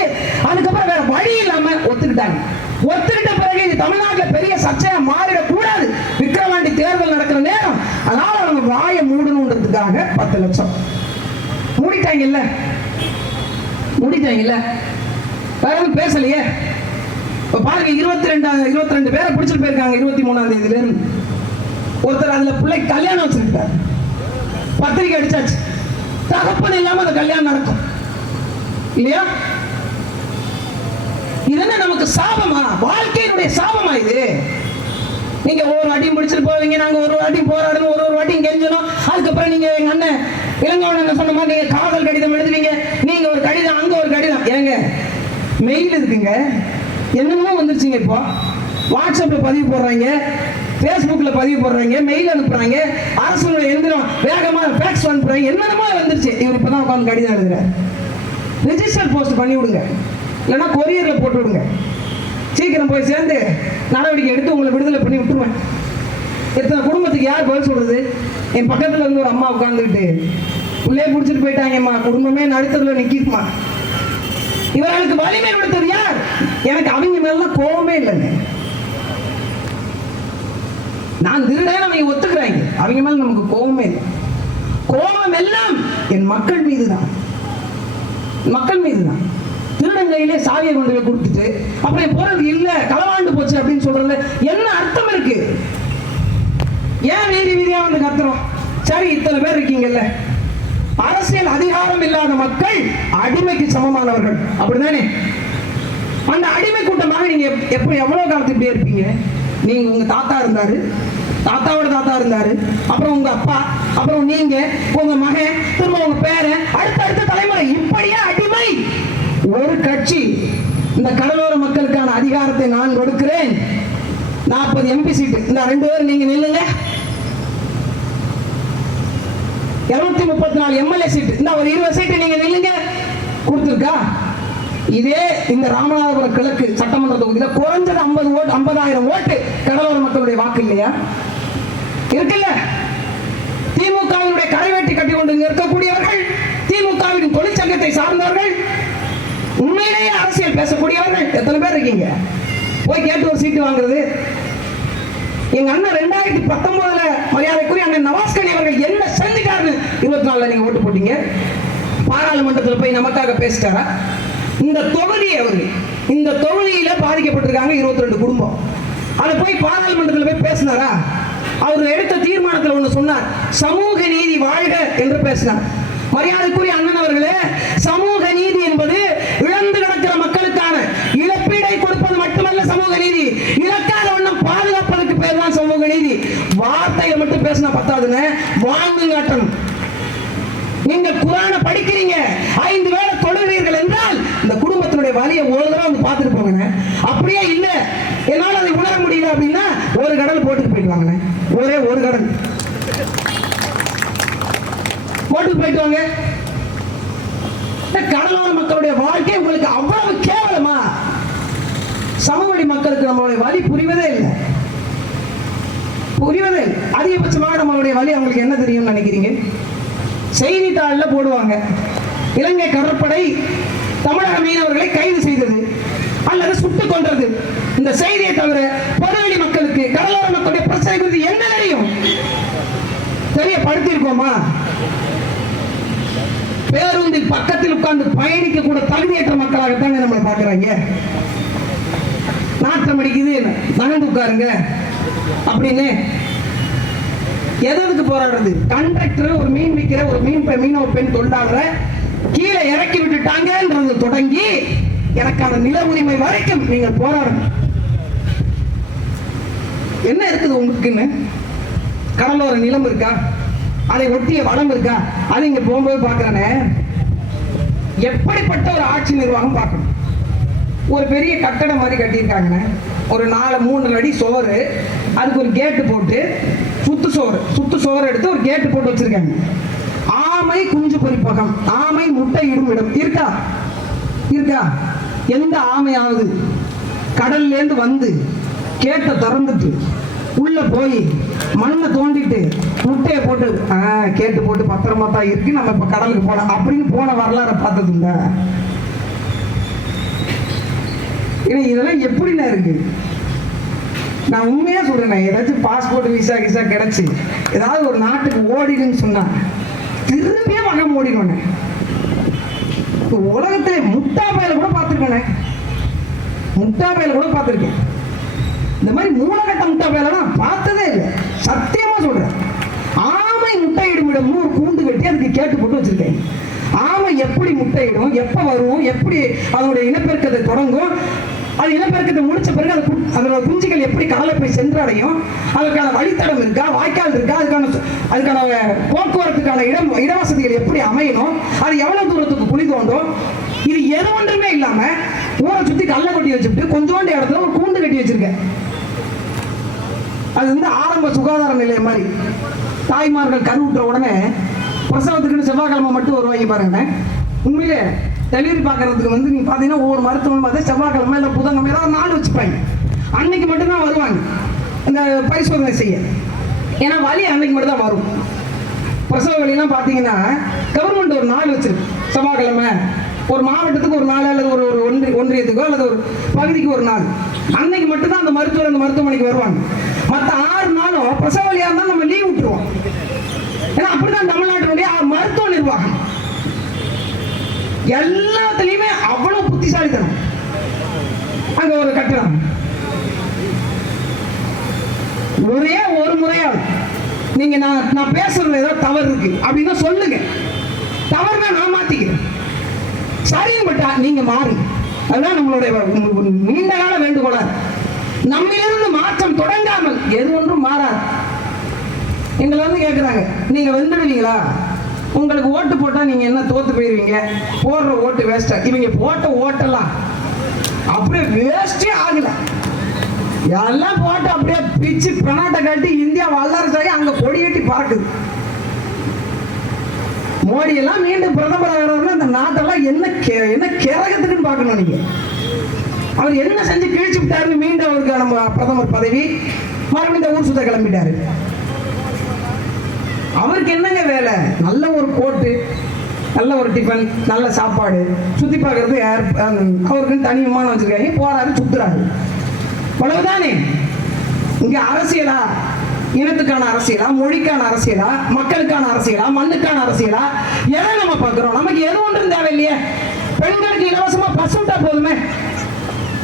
அதுக்கப்புறம் வேற வழி இல்லாம ஒத்துக்கிட்டாங்க. ஒத்துக்கிட்ட பிறகு இது தமிழ்நாட்டில் பெரிய சர்ச்சையா மாறிடக்கூடாது. விக்கிரவாண்டி தேர்தல் நடக்கிற நேரம், அதனால அவங்க வாயை மூடணுன்றதுக்காக 10 லட்சம் மூடிட்டாங்கல்ல. வேற எதுவும் பேசலையே. இப்ப பாருங்க, 22 பேரை பிடிச்சிட்டு போயிருக்காங்க 23ஆம் தேதியில இருந்து. ஒருத்தர் அதுல பிள்ளை கல்யாணம் வச்சிருக்காரு, பத்திரிகை அடிச்சாச்சு. தகப்பன் இல்லாம அந்த கல்யாணம் நடக்கும் இல்லையா? இதென்ன நமக்கு சாபமா? வாழ்க்கையினுடைய சாபமா இது? நீங்க ஒரு வாட்டியும் பிடிச்சிட்டு போவீங்க, நாங்க ஒரு வாட்டி போராடணும், ஒரு வாட்டியும் கெஞ்சணும். அதுக்கப்புறம் நீங்க எங்க அண்ணன் இளங்கோவன் சொன்ன மாதிரி நீங்க காதல் கடிதம் எழுதுவீங்க. நீங்க ஒரு கடிதம், அங்க ஒரு கடிதம். ஏங்க மெயில் இருக்குங்க, என்னமோ வந்துருச்சுங்க. இப்போ வாட்ஸ்அப்ல பதிவு போடுறாங்க, பேஸ்புக்ல பதிவு போடுறாங்க, மெயில் அனுப்புறாங்க, அரசுடைய எந்திரம் வேகமா ஃபேக்ஸ் அனுப்புறாங்க, என்னென்னமோ வந்துருச்சு. இவர் இப்பதான் உட்காந்து கடிதம் எழுதுறாரு. ரெஜிஸ்டர் போஸ்ட் பண்ணி விடுங்க, இல்லைன்னா கொரியர்ல போட்டு விடுங்க. சீக்கிரம் போய் சேர்ந்து நடவடிக்கை எடுத்து உங்களை விடுதலை பண்ணி விட்டுருவேன். எத்தனை குடும்பத்துக்கு யார் பதில் சொல்றது? என் பக்கத்துல இருந்து ஒரு அம்மா உட்கார்ந்துக்கிட்டு உள்ளே பிடிச்சிட்டு போயிட்டாங்கம்மா, குடும்பமே நடுத்ததுல நிக்கிக்குமா. இவர்களுக்கு வலிமை கொடுத்தது யார்? எனக்கு அவங்க மேலாம் கோபமே இல்லைங்க. நான் திருடேன் அவங்க ஒத்துக்கிறாங்க, அவங்க மேல நமக்கு கோபமே இல்லை. கோபம் எல்லாம் என் மக்கள் மீதுதான், மக்கள் மீதுதான். திருடன் கையிலே சாவியை கொண்டு போய் கொடுத்துட்டு அப்படி பொருள் இல்ல களவாண்டு போச்சு அப்படின்னு சொல்றதுல என்ன அர்த்தம் இருக்கு? ஏன் வீதி வீதியா வந்து கத்துறோம்? சரி, இத்தனை பேர் இருக்கீங்கல்ல, அரசியல் அதிகாரம் இல்லாத மக்கள் அடிமைக்கு சமமானவர்கள், அப்படிதானே? அந்த அடிமை கூட்டமாக நீங்க எப்ப எவ்வளவு காலத்துக்கு இப்படியே இருப்பீங்க? நீங்க உங்க தாத்தா இருந்தாரு, தாத்தாவோட தாத்தா இருந்தாரு, அப்புறம் உங்க அப்பா, அப்புறம் நீங்க, உங்க மகன், திரும்ப உங்க பேரன், அடுத்த தலைமுறை, இப்படியா அடிமை? ஒரு கட்சி இந்த கடலோர மக்களுக்கான அதிகாரத்தை நான் கொடுக்கிறேன், 40 எம்பி சீட்டு, இந்த 2 பேர் நீங்க நில்லுங்க, 234 எம்எல்ஏ சீட்டு, இந்த ஒரு 20 சீட்டு நீங்க நில்லுங்க, கொடுத்திருக்கா? இதே இந்த ராமநாதபுரம் கிழக்கு சட்டமன்ற தொகுதியில குறைஞ்சது 50,000 ஓட்டு கடலோர மக்களுடைய வாக்கு இல்லையா? இருக்குல்ல? திமுகவினுடைய கரைவேட்டி கட்டி கொண்டு இருக்கக்கூடியவர்கள், திமுகவின் தொழிற்சங்கத்தை சார்ந்தவர்கள், உண்மையிலேயே அரசியல் பேசக்கூடியவர்கள் எத்தனை பேர் இருக்கீங்க? போய் கேட்டு ஒரு சீட்டு வாங்குறது எங்க அண்ணன் 2019 மரியாதைக்குரிய அண்ணன் நவாஸ்கனி அவர்கள் என்ன செஞ்சுட்டாரு 24 நீங்க ஓட்டு போட்டீங்க. பாராளுமன்றத்தில் போய் நமக்காக பேசிட்டாரா? இந்த தொகுதியில பாதிக்கப்பட்டிருக்காங்க 22 குடும்பம். அதை போய் பாராளுமன்றத்தில் போய் பேசினாரா? அவர் எடுத்த தீர்மானத்தில் ஒன்று சொன்னார், சமூக நீதி வாழ்க என்று பேசினார். மரியாதைக்குரிய அண்ணன் அவர்களே, சமூக நீதி என்பது இழந்து கிடக்கிற மக்களுக்கான இழப்பீடை கொடுப்பது மட்டுமல்ல சமூக நீதி, இழக்காத ஒன்றும் பாதுகாப்பதற்கு பேர் தான் சமூக நீதி. வார்த்தையை மட்டும் பேசினா பத்தாதுன்னு வாழ்ந்து காட்டணும். நீங்கள் குர்ஆனை படிக்கிறீங்க, 5 வேளை தொழுகிறீர்கள் என்றால் இந்த குடும்பத்தினுடைய வலியை ஒரு தடவை வந்து பார்த்துட்டு போங்க. அப்படியே இல்ல என்னால அதை உணர முடியல அப்படின்னா ஒரு கடல் போட்டுட்டு போயிட்டு வாங்க. ஒரே ஒரு கடல் போட்டு போயிட்டு வாங்க. கடலோர மக்களுடைய வாழ்க்கை உங்களுக்கு அவ்வளவு கேவலமா? சமவெளி மக்களுக்கு நம்மளுடைய வலி புரிவதே இல்லை. அதிகபட்சமாக நம்மளுடைய வலி அவங்களுக்கு என்ன தெரியும் நினைக்கிறீங்க? செய்தித்தாளில் போடுவாங்க, இலங்கை கடற்படை தமிழக மீனவர்களை கைது செய்தது அல்லது சுட்டுக் கொன்றது. இந்த செய்தியை தவிர பொதுவெளி மக்களுக்கு, கடலோர மக்களுடைய பிரச்சனை குறித்து என்ன தெரியும்? தெரியப்படுத்தியிருக்கோமா? பேருந்தில் பக்கத்தில் உட்கார்ந்து பயணிக்க கூட தகுதியற்ற மக்களாகத்தான் நம்மளை பார்க்கிறாங்க. நாட்டம் அடிக்குது, நகர்ந்து உட்காருங்க அப்படின்னு. எதற்கு போராடுறது? கண்டக்டர், ஒரு மீன் விற்கிற ஒரு மீனவ பெண் தொழிலாளரை கீழே இறக்கி விட்டுட்டாங்க தொடங்கி எனக்கான நில உரிமை வரைக்கும் நீங்கள் போராடணும். என்ன இருக்குது உங்களுக்குன்னு? கடலோர நிலம் இருக்கா? அதை ஒட்டிய வளம் இருக்கா? அது இங்க போகும்போது பாக்குறேன்னு எப்படிப்பட்ட ஒரு ஆட்சி நிர்வாகம் பார்க்கணும். ஒரு பெரிய கட்டடம் மாதிரி கட்டியிருக்காங்க, ஒரு 3 அடி சோறு, அதுக்கு ஒரு கேட்டு போட்டு சுத்து சோறு எடுத்து ஒரு கேட்டு போட்டு வச்சிருக்காங்க. ஆமை குஞ்சு பொறிப்பகம், ஆமை முட்டை இடும் இடம் இருக்கா? எந்த ஆமையாவது கடல்ல இருந்து வந்து கேட்டை திறந்துட்டு உள்ள போய் மண்ணை தோண்டிட்டு முட்டையை போட்டு கேட்டு போட்டு பத்திரமா தான் இருக்கு, நம்ம இப்ப கடலுக்கு போலாம் அப்படின்னு போன வரலாறு பார்த்தது இல்ல. இதெல்லாம் எப்படின்னா இருக்கு? நான் உண்மையா சொல்றேன், ஏதாச்சும் பாஸ்போர்ட் விசா கிடைச்சு ஏதாவது ஒரு நாட்டுக்கு ஓடிடுன்னு சொன்னா திரும்பியே மகம் ஓடிடுவேன். உலகத்திலே முட்டா பயல கூட பார்த்திருக்கேன். இந்த மாதிரி மூலகட்ட முட்டா பயலாம் பார்த்ததே இல்லை. சத்தியமா சொல்றேன். ஆமை முட்டையிடும் இடம் ஒரு கூண்டு கட்டி அதுக்கு கேட்டு போட்டு வச்சிருக்கேன். ஆமை எப்படி முட்டையிடும், எப்ப வரும், எப்படி அதனுடைய இனப்பெருக்கத்தை தொடங்கும், அது இனப்பெருக்கத்தை முடிச்ச பிறகு அதோட குஞ்சுகள் எப்படி கடலை போய் சென்றடையும், அதற்கான வழித்தடம் இருக்கா, வாய்க்கால் இருக்கா, அதுக்கான போக்குவரத்துக்கான இடவசதிகள் எப்படி அமையணும், அது எவ்வளவு தூரத்துக்கு குழி தோண்டும், இது எது ஒன்றுமே இல்லாம ஊரை சுத்தி கல்லை கொட்டி வச்சுட்டு கொஞ்சோண்டு இடத்துல ஒரு கூண்டு கட்டி வச்சிருக்கேன். அது ஆரம்ப சுகாதார நிலையம் மாதிரி. தாய்மார்கள் கருவுற்ற உடனே பிரசவத்துக்குன்னு செவ்வாய்க்கிழமை மட்டும் வருவாங்க பாருங்க. உண்மையிலே டெலிவரி பார்க்கறதுக்கு நீங்க பாத்தீங்கன்னா ஒவ்வொரு மருத்துவம் பார்த்தா செவ்வாய்க்கிழமை இல்லை புதன்கிழமை ஏதாவது நாள் வச்சுப்பாங்க. அன்னைக்கு மட்டும்தான் வருவாங்க இந்த பரிசோதனை செய்ய. ஏன்னா வலி அன்னைக்கு மட்டும் தான் வரும். பிரசவ வலிலாம் பார்த்தீங்கன்னா கவர்மெண்ட் ஒரு நாள் வச்சிருக்கு. செவ்வாய்க்கிழமை ஒரு மாவட்டத்துக்கு ஒரு நாள் அல்லது ஒரு ஒன்றியத்துக்கோ அல்லது ஒரு பகுதிக்கு ஒரு நாள், அன்னைக்கு மட்டும்தான் அந்த மருத்துவர் அந்த மருத்துவமனைக்கு வருவாங்க. மற்ற 6 நாளும் பிரசவ வலியா இருந்தாலும் நம்ம லீவ் விட்டுருவோம். ஏன்னா அப்படிதான் தமிழ்நாட்டினுடைய மருத்துவ நிர்வாகம். எல்லாத்துலயுமே அவ்வளவு புத்திசாலித்தனம். அங்க ஒரு கட்டணம் ஒரே ஒரு முறையாவது நீங்க நான் பேசுறது ஏதாவது தவறு இருக்கு அப்படின்னா சொல்லுங்க. தவறுனா நான் மாத்திக்கிறேன், சரியும் பட்டா நீங்க மாறு. அதுதான் நம்மளுடைய நீண்ட கால வேண்டுகோளா. நம்மிலிருந்து மாற்றம் தொடங்காமல் எது ஒன்றும் மாறாது. எங்களை கேட்கிறாங்க, நீங்க வந்துடுவீங்களா? உங்களுக்கு ஓட்டு போட்டா நீங்க என்ன தோத்து போயிருவீங்க, போடுற ஓட்டு வேஸ்டா? இவங்க போட்ட ஓட்டெல்லாம் அப்படியே வேஸ்டே ஆகல. எல்லாம் போட்டு அப்படியே பிச்சு பெனாட்டை கட்டி இந்தியா வல்லரசாகி அங்க கொடி கட்டி பறக்குது. மோடி எல்லாம் மீண்டும் பிரதமர் ஆகிறாருன்னா இந்த நாட்டெல்லாம் என்ன கேரகத்துக்குன்னு பார்க்கணும். நீங்க அவர் என்ன செஞ்சு கிழிச்சு விட்டாருன்னு மீண்டும் அவருக்கு நம்ம பிரதமர் பதவி, மறுபடியும் இந்த ஊர் சுத்த கிளம்பிட்டாரு. அவருக்கு என்னங்க வேலை? நல்ல ஒரு கோட்டு, நல்ல ஒரு டிஃபன், நல்ல சாப்பாடு, சுத்தி பார்க்கறது அவருக்கு தனி விமானம் வச்சிருக்காங்க, போறாரு சுத்துறாரு, அவ்வளவுதானே. இங்க அரசியலா, இனத்துக்கான அரசியலா, மொழிக்கான அரசியலா, மக்களுக்கான அரசியலா, மண்ணுக்கான அரசியலா, எதை நம்ம பார்க்கிறோம்? நமக்கு எது ஒன்றும் தேவையில்லையே. பெண்களுக்கு இலவசமா பஸ் விட்டா போதுமே,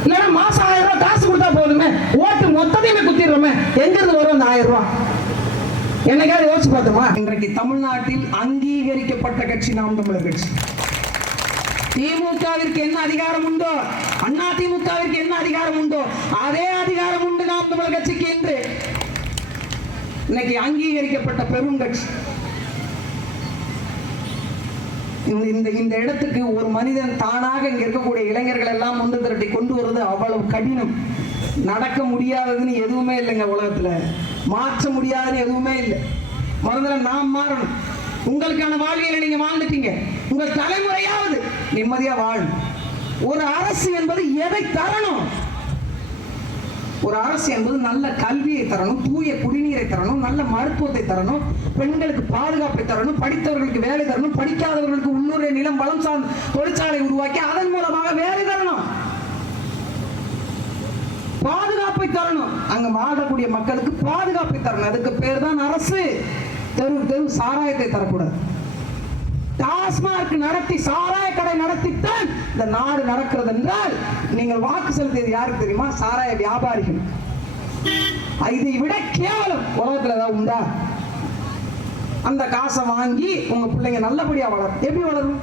இல்லைன்னா மாசம் 1000 ரூபாய் காசு கொடுத்தா போதுமே, ஓட்டு மொத்தத்தையுமே குத்திடுறோமே, எங்க இருந்து வரும் அந்த 1000 ரூபாய்? என்னைக்காவது யோசிச்சு பார்த்தோமா? இன்றைக்கு தமிழ்நாட்டில் அங்கீகரிக்கப்பட்ட கட்சி நாம் தமிழர் கட்சி. திமுகவிற்கு என்ன அதிகாரம் உண்டோ, அண்ணா திமுகவிற்கு என்ன அதிகாரம் உண்டோ, அதே அதிகாரம் உண்டு நாம் தமிழர் கட்சிக்கு என்று. இன்னைக்கு அங்கீகரிக்கப்பட்ட பெரும் கட்சி. இந்த இடத்துக்கு ஒரு மனிதன் தானாக இங்க இருக்கக்கூடிய இளைஞர்கள் எல்லாம் ஒன்று திரட்டி கொண்டு வருவது அவ்வளவு கடினம். நடக்க முடியாததுன்னு எதுவுமே இல்லைங்க உலகத்துல, மாற்ற முடியாதுன்னு எதுவுமே இல்லை. முதல்ல நாம் மாறணும். உங்களுக்கான வாழ்வியலை நீங்க வாழ்ந்துட்டீங்க, உங்கள் தலைமுறையாவது நிம்மதியா வாழும். ஒரு அரசு என்பது எதை தரணும்? ஒரு அரசு என்பது நல்ல கல்வியை தரணும், தூய குடிநீரை தரணும், நல்ல மருத்துவத்தை தரணும், பெண்களுக்கு பாதுகாப்பை தரணும், படித்தவர்களுக்கு வேலை தரணும், படிக்காதவர்களுக்கு உள்ளூர் நிலம் வளம் சார்ந்த தொழிற்சாலை உருவாக்கி அதன் மூலமாக வேலை தரணும், பாதுகாப்பை தரணும். அங்க வாழக்கூடிய மக்களுக்கு பாதுகாப்பை தரணும். அதுக்கு பேர் தான் அரசு. தெரு தெரு சாராயத்தை தரக்கூடாது. டாஸ்மாக் நடத்தி சாராய கடை நடத்தித்தான் இந்த நாடு நடக்கிறது என்றால் நீங்கள் வாக்கு செலுத்தியது யாருக்கு தெரியுமா? சாராய வியாபாரிகள். இதை விட கேவலம் உலகத்துல ஏதாவது உண்டா? அந்த காசை வாங்கி உங்க பிள்ளைங்க நல்லபடியா வளரும். எப்படி வளரும்?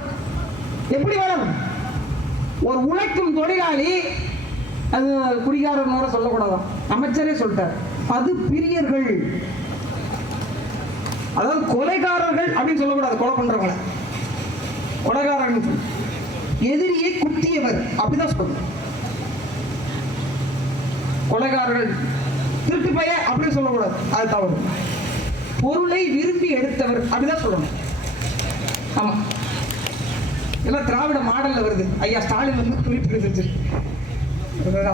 எப்படி வளரும்? ஒரு உழைக்கும் தொழிலாளி, அது குடிகாரன் சொல்லக்கூடாதான், அமைச்சரே சொல்லிட்டார், அது பிரியர்கள், அதாவது கொலைகாரர்கள் அப்படின்னு சொல்லக்கூடாது. கொலை பண்றவங்களை கொலைகாரர்கள், எதிரியை குத்தியவர் அப்படிதான் சொல்லணும். கொலைகாரர்கள், திருட்டு பைய அப்படின்னு சொல்லக்கூடாது, அது தவறு. பொருளை விரும்பி எடுத்தவர் அப்படிதான் சொல்லணும். ஆமா, எல்லாம் திராவிட மாடல்ல வருது. ஐயா ஸ்டாலின் வந்து குறிப்பிட்டு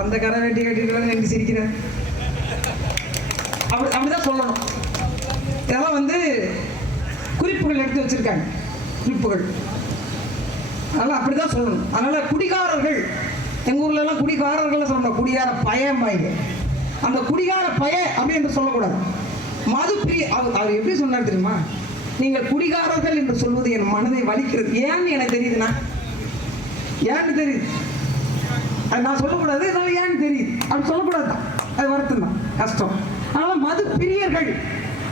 அந்த கரை வெட்டி கட்டிட்டு எனக்கு சிரிக்கிறேன், அப்படிதான் சொல்லணும். இதெல்லாம் வந்து குறிப்புகள் எடுத்து வச்சிருக்காங்க, குறிப்புகள். அதனால அப்படிதான் சொல்லணும். அதனால குடிகாரர்கள், எங்க ஊர்ல எல்லாம் குடிகாரர்கள் சொல்லணும், குடிகார பயம் பாய்ங்க. அந்த குடிகார பய அப்படின்னு சொல்லக்கூடாது. மது பிரிய அவர் எப்படி சொன்னார் தெரியுமா? நீங்கள் குடிகாரர்கள் என்று சொல்வது என் மனதை வலிக்கிறது. ஏன்னு எனக்கு தெரியுதுண்ணா, ஏன்னு தெரியுது, அது நான் சொல்லக்கூடாது, ஏன்னு தெரியுது அப்படி சொல்லக்கூடாது. அது வருத்தம் தான், கஷ்டம். அதனால மது பிரியர்கள்.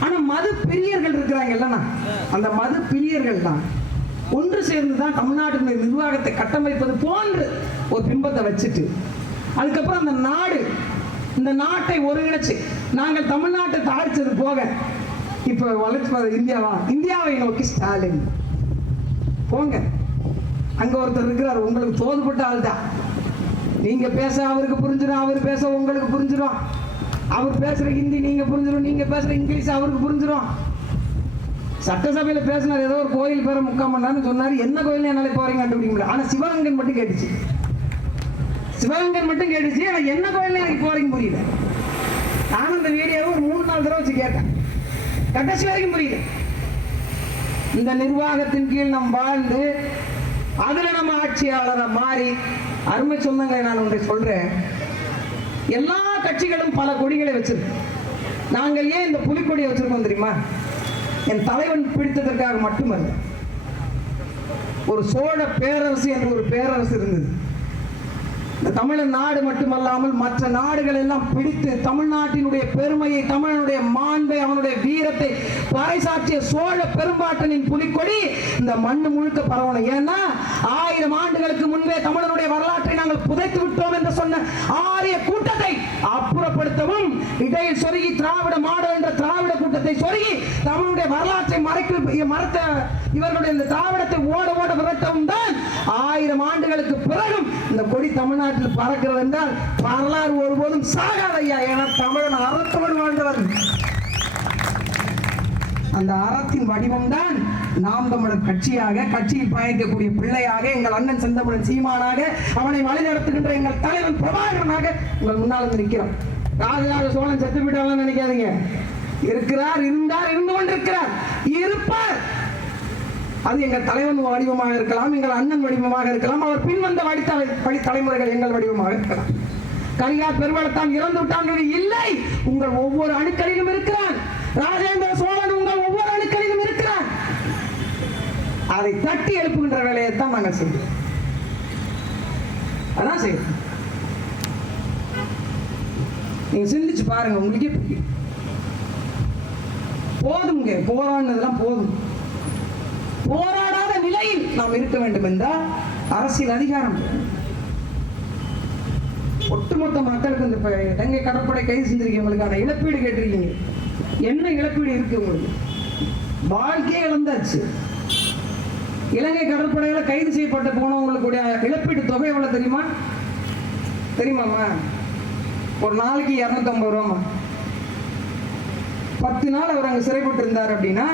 ஆனா மது பிரியர்கள் இருக்கிறாங்க இல்லைன்னா, அந்த மது பிரியர்கள் தான் ஒன்று சேர்ந்துதான் தமிழ்நாட்டினுடைய நிர்வாகத்தை கட்டமைப்பது போன்று ஒரு பிம்பத்தை வச்சுட்டு, அதுக்கப்புறம் அந்த நாடு, இந்த நாட்டை ஒருங்கிணைச்சு நாங்கள் தமிழ்நாட்டை தாழ்ச்சது போக இப்ப வளர்ச்சி இந்தியாவை நோக்கி ஸ்டாலின் போங்க. அங்க ஒருத்தர் இருக்கிறார், உங்களுக்கு தோதுபட்ட ஆள் தான். நீங்க பேச அவருக்கு புரிஞ்சிடும், அவர் பேச உங்களுக்கு புரிஞ்சிடும், அவர் பேசுற ஹிந்தி நீங்க புரிஞ்சிடும், நீங்க பேசுற இங்கிலீஷ் அவருக்கு புரிஞ்சிடும். சட்டசபையில பேசினார், ஏதோ ஒரு கோயில் பேரை 3/4 மணி நேரம் சொன்னாரு. என்ன கோயில் என்னால போறீங்க கண்டுபிடிக்க முடியல. ஆனா சிவகங்கன் மட்டும் கேட்டுச்சு, சிவகங்கன் மட்டும் கேட்டுச்சு. ஆனா என்ன கோயில் எனக்கு போறீங்க புரியல. நானும் இந்த வீடியோவை ஒரு 3-4 தடவை வச்சு கேட்டேன், கடைசி வரைக்கும் புரியல. இந்த நிர்வாகத்தின் கீழ் நாம் வாழ்ந்து அதுல நம்ம ஆட்சியாளரை மாறி, அருமை சொந்தங்களை நான் ஒன்றை சொல்றேன், எல்லா கட்சிகளும் பல கொடிகளை வச்சிருக்கு. நாங்கள் ஏன் இந்த புலிக்கொடியை வச்சிருக்கோம் தெரியுமா? என் தலைவன் பிடித்ததற்காக மட்டுமல்ல. ஒரு சோழ பேரரசு என்று ஒரு பேரரசு இருந்தது. இந்த தமிழ் நாடு மட்டுமல்லாமல் மற்ற நாடுகள் எல்லாம் பிடித்து தமிழ்நாட்டினுடைய பெருமையை, தமிழனுடைய மாண்பை, அவனுடைய வீரத்தை பறைசாற்றிய சோழ பெரும்பாட்டனின் புலிக்கொடி இந்த மண்ணு முழுக்க பரவணும். ஏன்னா 1000 ஆண்டுகளுக்கு முன்பே தமிழனுடைய வரலாற்றை நாங்கள் புதைத்து விட்டோம் என்று சொன்ன ஆரிய கூட்டத்தை அப்புறப்படுத்தவும், இடையில் சொருகி திராவிட மாடல் என்ற திராவிட கூட்டத்தை சொருகி தமிழுடைய வரலாற்றை மறைத்த இவர்களுடைய இந்த திராவிடத்தை ஓட ஓட விரட்டவும் தான் 1000 ஆண்டுகளுக்கு பிறகும் இந்த கொடி தமிழ்நாட்டில் பறக்கிறது என்றால் வரலாறு ஒருபோதும் சாகாதையா. ஏன்னா தமிழன் அறத்தோடு வாழ்ந்தவர். அந்த அறத்தின் வடிவம் தான் நாம் தமிழர் கட்சியாக, கட்சியில் பயணிக்கக்கூடிய பிள்ளையாக, எங்கள் அண்ணன் செந்தமிழன் சீமானாக, அவனை வழிநடத்துகின்ற எங்கள் தலைவன் பிரபாகரனாக உங்கள் முன்னால் வந்து நிற்கிறோம். ராஜராஜ சோழன் செத்து விட்டாலும் நினைக்காதீங்க, இருக்கிறார், இருந்தார், இருந்து கொண்டிருக்கிறார், இருப்பார். அது எங்கள் தலைவன் வடிவமாக இருக்கலாம், எங்கள் அண்ணன் வடிவமாக இருக்கலாம், அவர் பின் வந்த தலைமுறைகள் எங்கள் வடிவமாக இருக்கலாம். கரிகால் பெருவளத்தான் இறந்து விட்டான் இல்லை, உங்கள் ஒவ்வொரு அணுக்களிலும் இருக்கிறான். ராஜேந்திர சோழன் உங்கள் ஒவ்வொரு அணுக்களிலும் இருக்கிறான். அதை தட்டி எழுப்புகின்ற வேலையை தான் நாங்கள் செய்வோம். அதான் செய்வோம். நீங்க சிந்திச்சு பாருங்க, உங்களுக்கே புரியும். போதுங்க, போராடினதெல்லாம் போதும். போராடாத நிலையில் நாம் இருக்க வேண்டும் என்றால் அரசியல் அதிகாரம். ஒட்டுமொத்த மக்களுக்கு இந்த இலங்கை கடற்படை கைது செஞ்சிருக்கவங்களுக்கான இழப்பீடு கேட்டிருக்கீங்க. என்ன இழப்பீடு இருக்கு உங்களுக்கு? வாழ்க்கையே இழந்தாச்சு. இலங்கை கடற்படையில கைது செய்யப்பட்டு போனவங்களுடைய இழப்பீடு தொகை எவ்வளவு தெரியுமா? தெரியுமாமா? ஒரு நாளைக்கு 250 ரூபாமா. 10 நாள் அவர் அங்க சிறைப்பட்டு இருந்தார் அப்படின்னா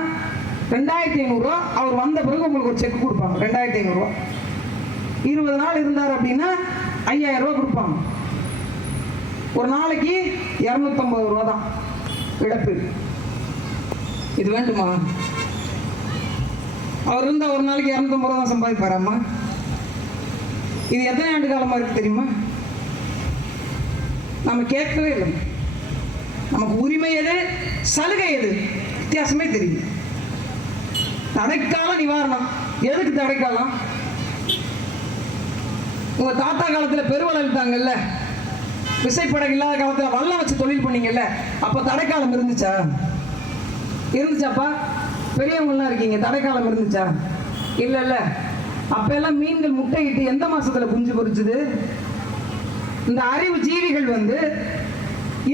2500 ரூபா. அவர் வந்த பிறகு உங்களுக்கு ஒரு செக் கொடுப்பாங்க, 2500 ரூபா. 20 நாள் இருந்தார் அப்படின்னா 5000 ரூபா கொடுப்பாங்க. ஒரு நாளைக்கு 250 ரூபா தான் இழப்பீடு. இது வேண்டுமா? அவர் இருந்தா ஒரு நாளைக்கு 250 ரூபா தான் சம்பாதிப்பாராமா? இது எத்தனை ஆண்டு காலமா இருக்கு தெரியுமா? நம்ம கேட்கவே இல்லை. நமக்கு உரிமை எது, சலுகை எது, வித்தியாசமே தெரியும். தடைக்கால நிவாரணம் எதுக்கு தடைக்காலம்? உங்க தாத்தா காலத்துல பெருவளம் இழுத்தாங்கல்ல, விசைப்படகு இல்லாத காலத்துல வல்லம் வச்சு தொழில் பண்ணீங்கல்ல, அப்ப தடைக்காலம் இருந்துச்சா? இருந்துச்சாப்பா? பெரியவங்கலாம் இருக்கீங்க, தடைக்காலம் இருந்துச்சா? இல்ல இல்ல. அப்ப எல்லாம் மீன்கள் முட்டையிட்டு எந்த மாசத்துல குஞ்சு பொரிச்சுது? இந்த அறிவு ஜீவிகள் வந்து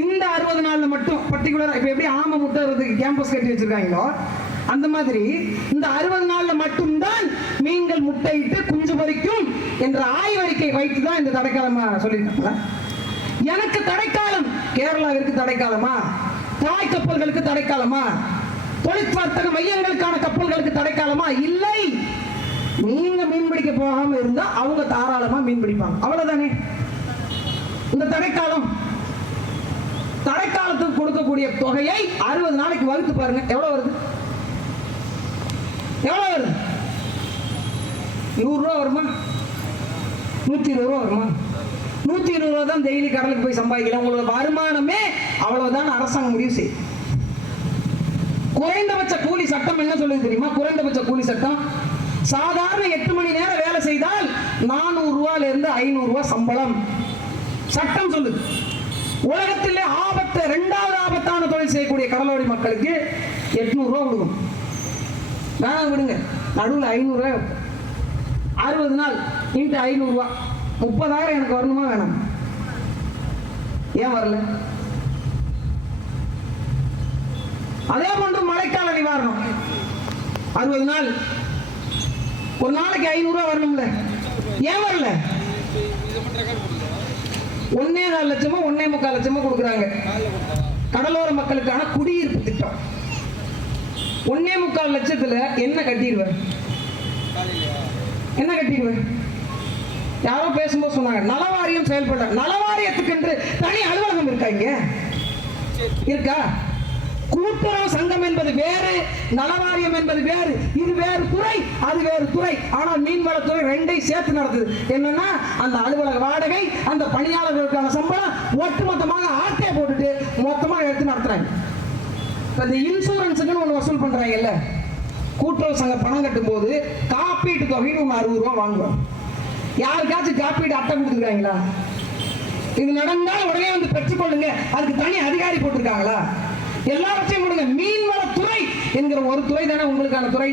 இந்த 60 நாள்ல மட்டும் பர்டிகுலரா, இப்ப எப்படி ஆமை முட்டை கேம்பஸ் கட்டி வச்சிருக்காங்களோ அந்த மாதிரி இந்த 60 நாள்ல மட்டும்தான் மீன்கள் முட்டையிட்டு குஞ்சு பொரிக்கும் என்ற ஆய்வறிக்கை வைத்து தான் இந்த தடைக்காலமா சொல்லியிருக்காங்களா? எனக்கு தடைக்காலம், கேரளாவிற்கு தடைக்காலமா? தாய் கப்பல்களுக்கு தடைக்காலமா? தொழிற்வர்த்தக மையங்களுக்கான கப்பல்களுக்கு தடைக்காலமா? இல்லை. நீங்க மீன் பிடிக்க போகாம இருந்தா அவங்க தாராளமா மீன் பிடிப்பாங்க, அவ்வளவுதானே. இந்த தடைக்காலம், தடைக்காலத்துக்கு கொடுக்கக்கூடிய தொகையை 60 நாளைக்கு வகுத்து பாருங்க, எவ்வளவு வருது? எவ்வளவு வருது? 100 ரூபா வருமா? 120 ரூபா வருமா? 120 ரூபா தான் டெய்லி கடலுக்கு போய் சம்பாதிக்கலாம். உங்களோட வருமானமே அவ்வளவுதான் அரசாங்கம் முடிவு செய்யும். குறைந்தபட்ச கூலி சட்டம் என்ன சொல்லுது தெரியுமா? குறைந்தபட்ச கூலி சட்டம் சாதாரண 8 மணி நேரம் வேலை செய்தால் 400 ரூபாயில இருந்து 500 ரூபாய் சம்பளம் சட்டம் சொல்லுது. உலகத்திலே ஆபத்து, 2வது ஆபத்தான தொழில் செய்யக்கூடிய கடலோடி மக்களுக்கு 800 ரூபாய் கொடுக்கும். வேணாம் விடுங்க, நடுவில் 500 ரூபாய். 60 நாள் இன்ட்டு 500 ரூபாய், 30,000 எனக்கு வரணுமா வேணாம்? ஏன் வரல? அதே போன்று மழைக்கால நிவாரணம் 60 நாள், ஒரு நாளைக்கு 500 ரூபாய் வரணும்ல, ஏன் வரல? 1.25 லட்சமோ 1.25 லட்சமோ கொடுக்குறாங்க கடலோர மக்களுக்கான குடியிருப்பு திட்டம். 1.25 லட்சத்துல என்ன கட்டிடுவேன்? என்ன கட்டிடுவேன்? யாரோ பேசும்போது சொன்னாங்க நலவாரியம் செயல்பட. நலவாரியத்துக்கு என்று தனி அலுவலகம் இருக்கா? இங்க இருக்கா? கூட்டுறவு சங்கம் என்பது வேறு, நலவாரியம் என்பது வேறு. இது வேறு துறை, அது வேறு துறை. ஆனால் மீன்வளத்துறை 2ஐயும் சேர்த்து நடத்துது. என்னன்னா அந்த அலுவலக வாடகை, அந்த பணியாளர்களுக்கான சம்பளம் ஒட்டுமொத்தமாக ஆட்டையை போட்டுட்டு மொத்தமாக எடுத்து நடத்துறாங்க. இந்த இன்சூரன்ஸுக்குன்னு ஒன்று வசூல் பண்றாங்கல்ல, கூட்டுறவு சங்கம் பணம் கட்டும் போது காப்பீட்டு தொகைன்னு ஒன்று 60 ரூபா வாங்குவோம். யாருக்காச்சும் காப்பீடு அட்டை கொடுத்துருக்காங்களா? இது நடந்தால் உடனே வந்து பெற்றுக்கொள்ளுங்க, அதுக்கு தனி அதிகாரி போட்டிருக்காங்களா? எல்லாவற்றையும் கொடுங்க. மீன்வளத்துறை என்கிற ஒரு துறை தானே உங்களுக்கான துறை.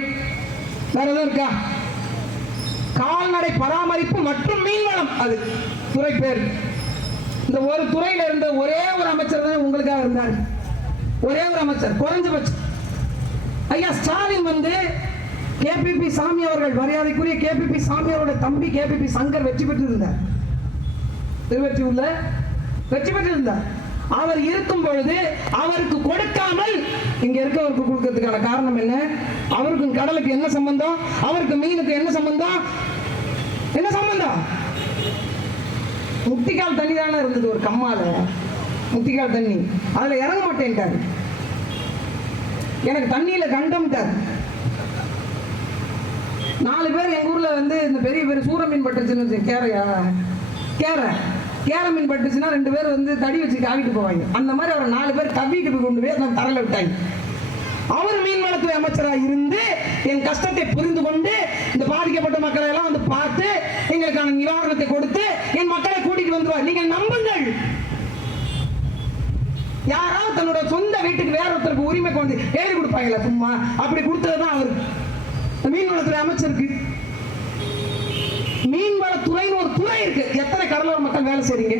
வேற எதுவும் இருக்கா? கால்நடை பராமரிப்பு மற்றும் மீன்வளம், அது துறை பேர். இந்த ஒரு துறையில இருந்த ஒரே ஒரு அமைச்சர் தான் உங்களுக்காக இருந்தார். ஒரே ஒரு அமைச்சர் குறைஞ்சபட்சம். ஐயா ஸ்டாலின் வந்து கேபிபி சாமி அவர்கள், மரியாதைக்குரிய கேபிபி சாமி அவருடைய தம்பி கேபிபி சங்கர் வெற்றி பெற்று இருந்தார். திருவெற்றியூர்ல வெற்றி பெற்று இருந்தார். அவர் இருக்கும் பொழுது அவருக்கு கொடுக்காமல் இங்க இருக்கவருக்கு கொடுக்கிறதுக்கான காரணம் என்ன? அவருக்கு கடலுக்கு என்ன சம்பந்தம்? அவருக்கு மீனுக்கு என்ன சம்பந்தம்? என்ன சம்பந்தம்? முட்டிக்கால் தண்ணி தானே இருந்தது ஒரு கம்மால, முட்டிக்கால் தண்ணி. அதுல இறங்க மாட்டேன்ட்டாரு. எனக்கு தண்ணியில கண்டம்ட்டார். 4 பேர் எங்க ஊர்ல வந்து இந்த பெரிய பெரிய சூற மீன் பட்டுச்சுன்னு, கேரையா கேரை கேர மீன் பட்டுச்சுன்னா 2 பேர் வந்து தடி வச்சு காவிட்டு போவாங்க. அந்த மாதிரி அவர் 4 பேர் தவிட்டு போய் கொண்டு போய் அந்த தரையில விட்டாங்க. அவர் மீன்வளத்துறை அமைச்சராக இருந்து என் கஷ்டத்தை புரிந்து கொண்டு இந்த பாதிக்கப்பட்ட மக்களை எல்லாம் வந்து பார்த்து எங்களுக்கான நிவாரணத்தை கொடுத்து என் மக்களை கூட்டிட்டு வந்துருவார். நீங்கள் நம்புங்கள். யாராவது தன்னோட சொந்த வீட்டுக்கு வேற ஒருத்தருக்கு உரிமை கொண்டு எழுதி கொடுப்பாங்களா? சும்மா அப்படி கொடுத்ததுதான் அவருக்கு மீன்வளத்துறை அமைச்சருக்கு. மீன்வளத்துறைன்னு ஒரு துறை இருக்கு. எத்தனை கடலோர மக்கள் வேலை செய்றீங்க?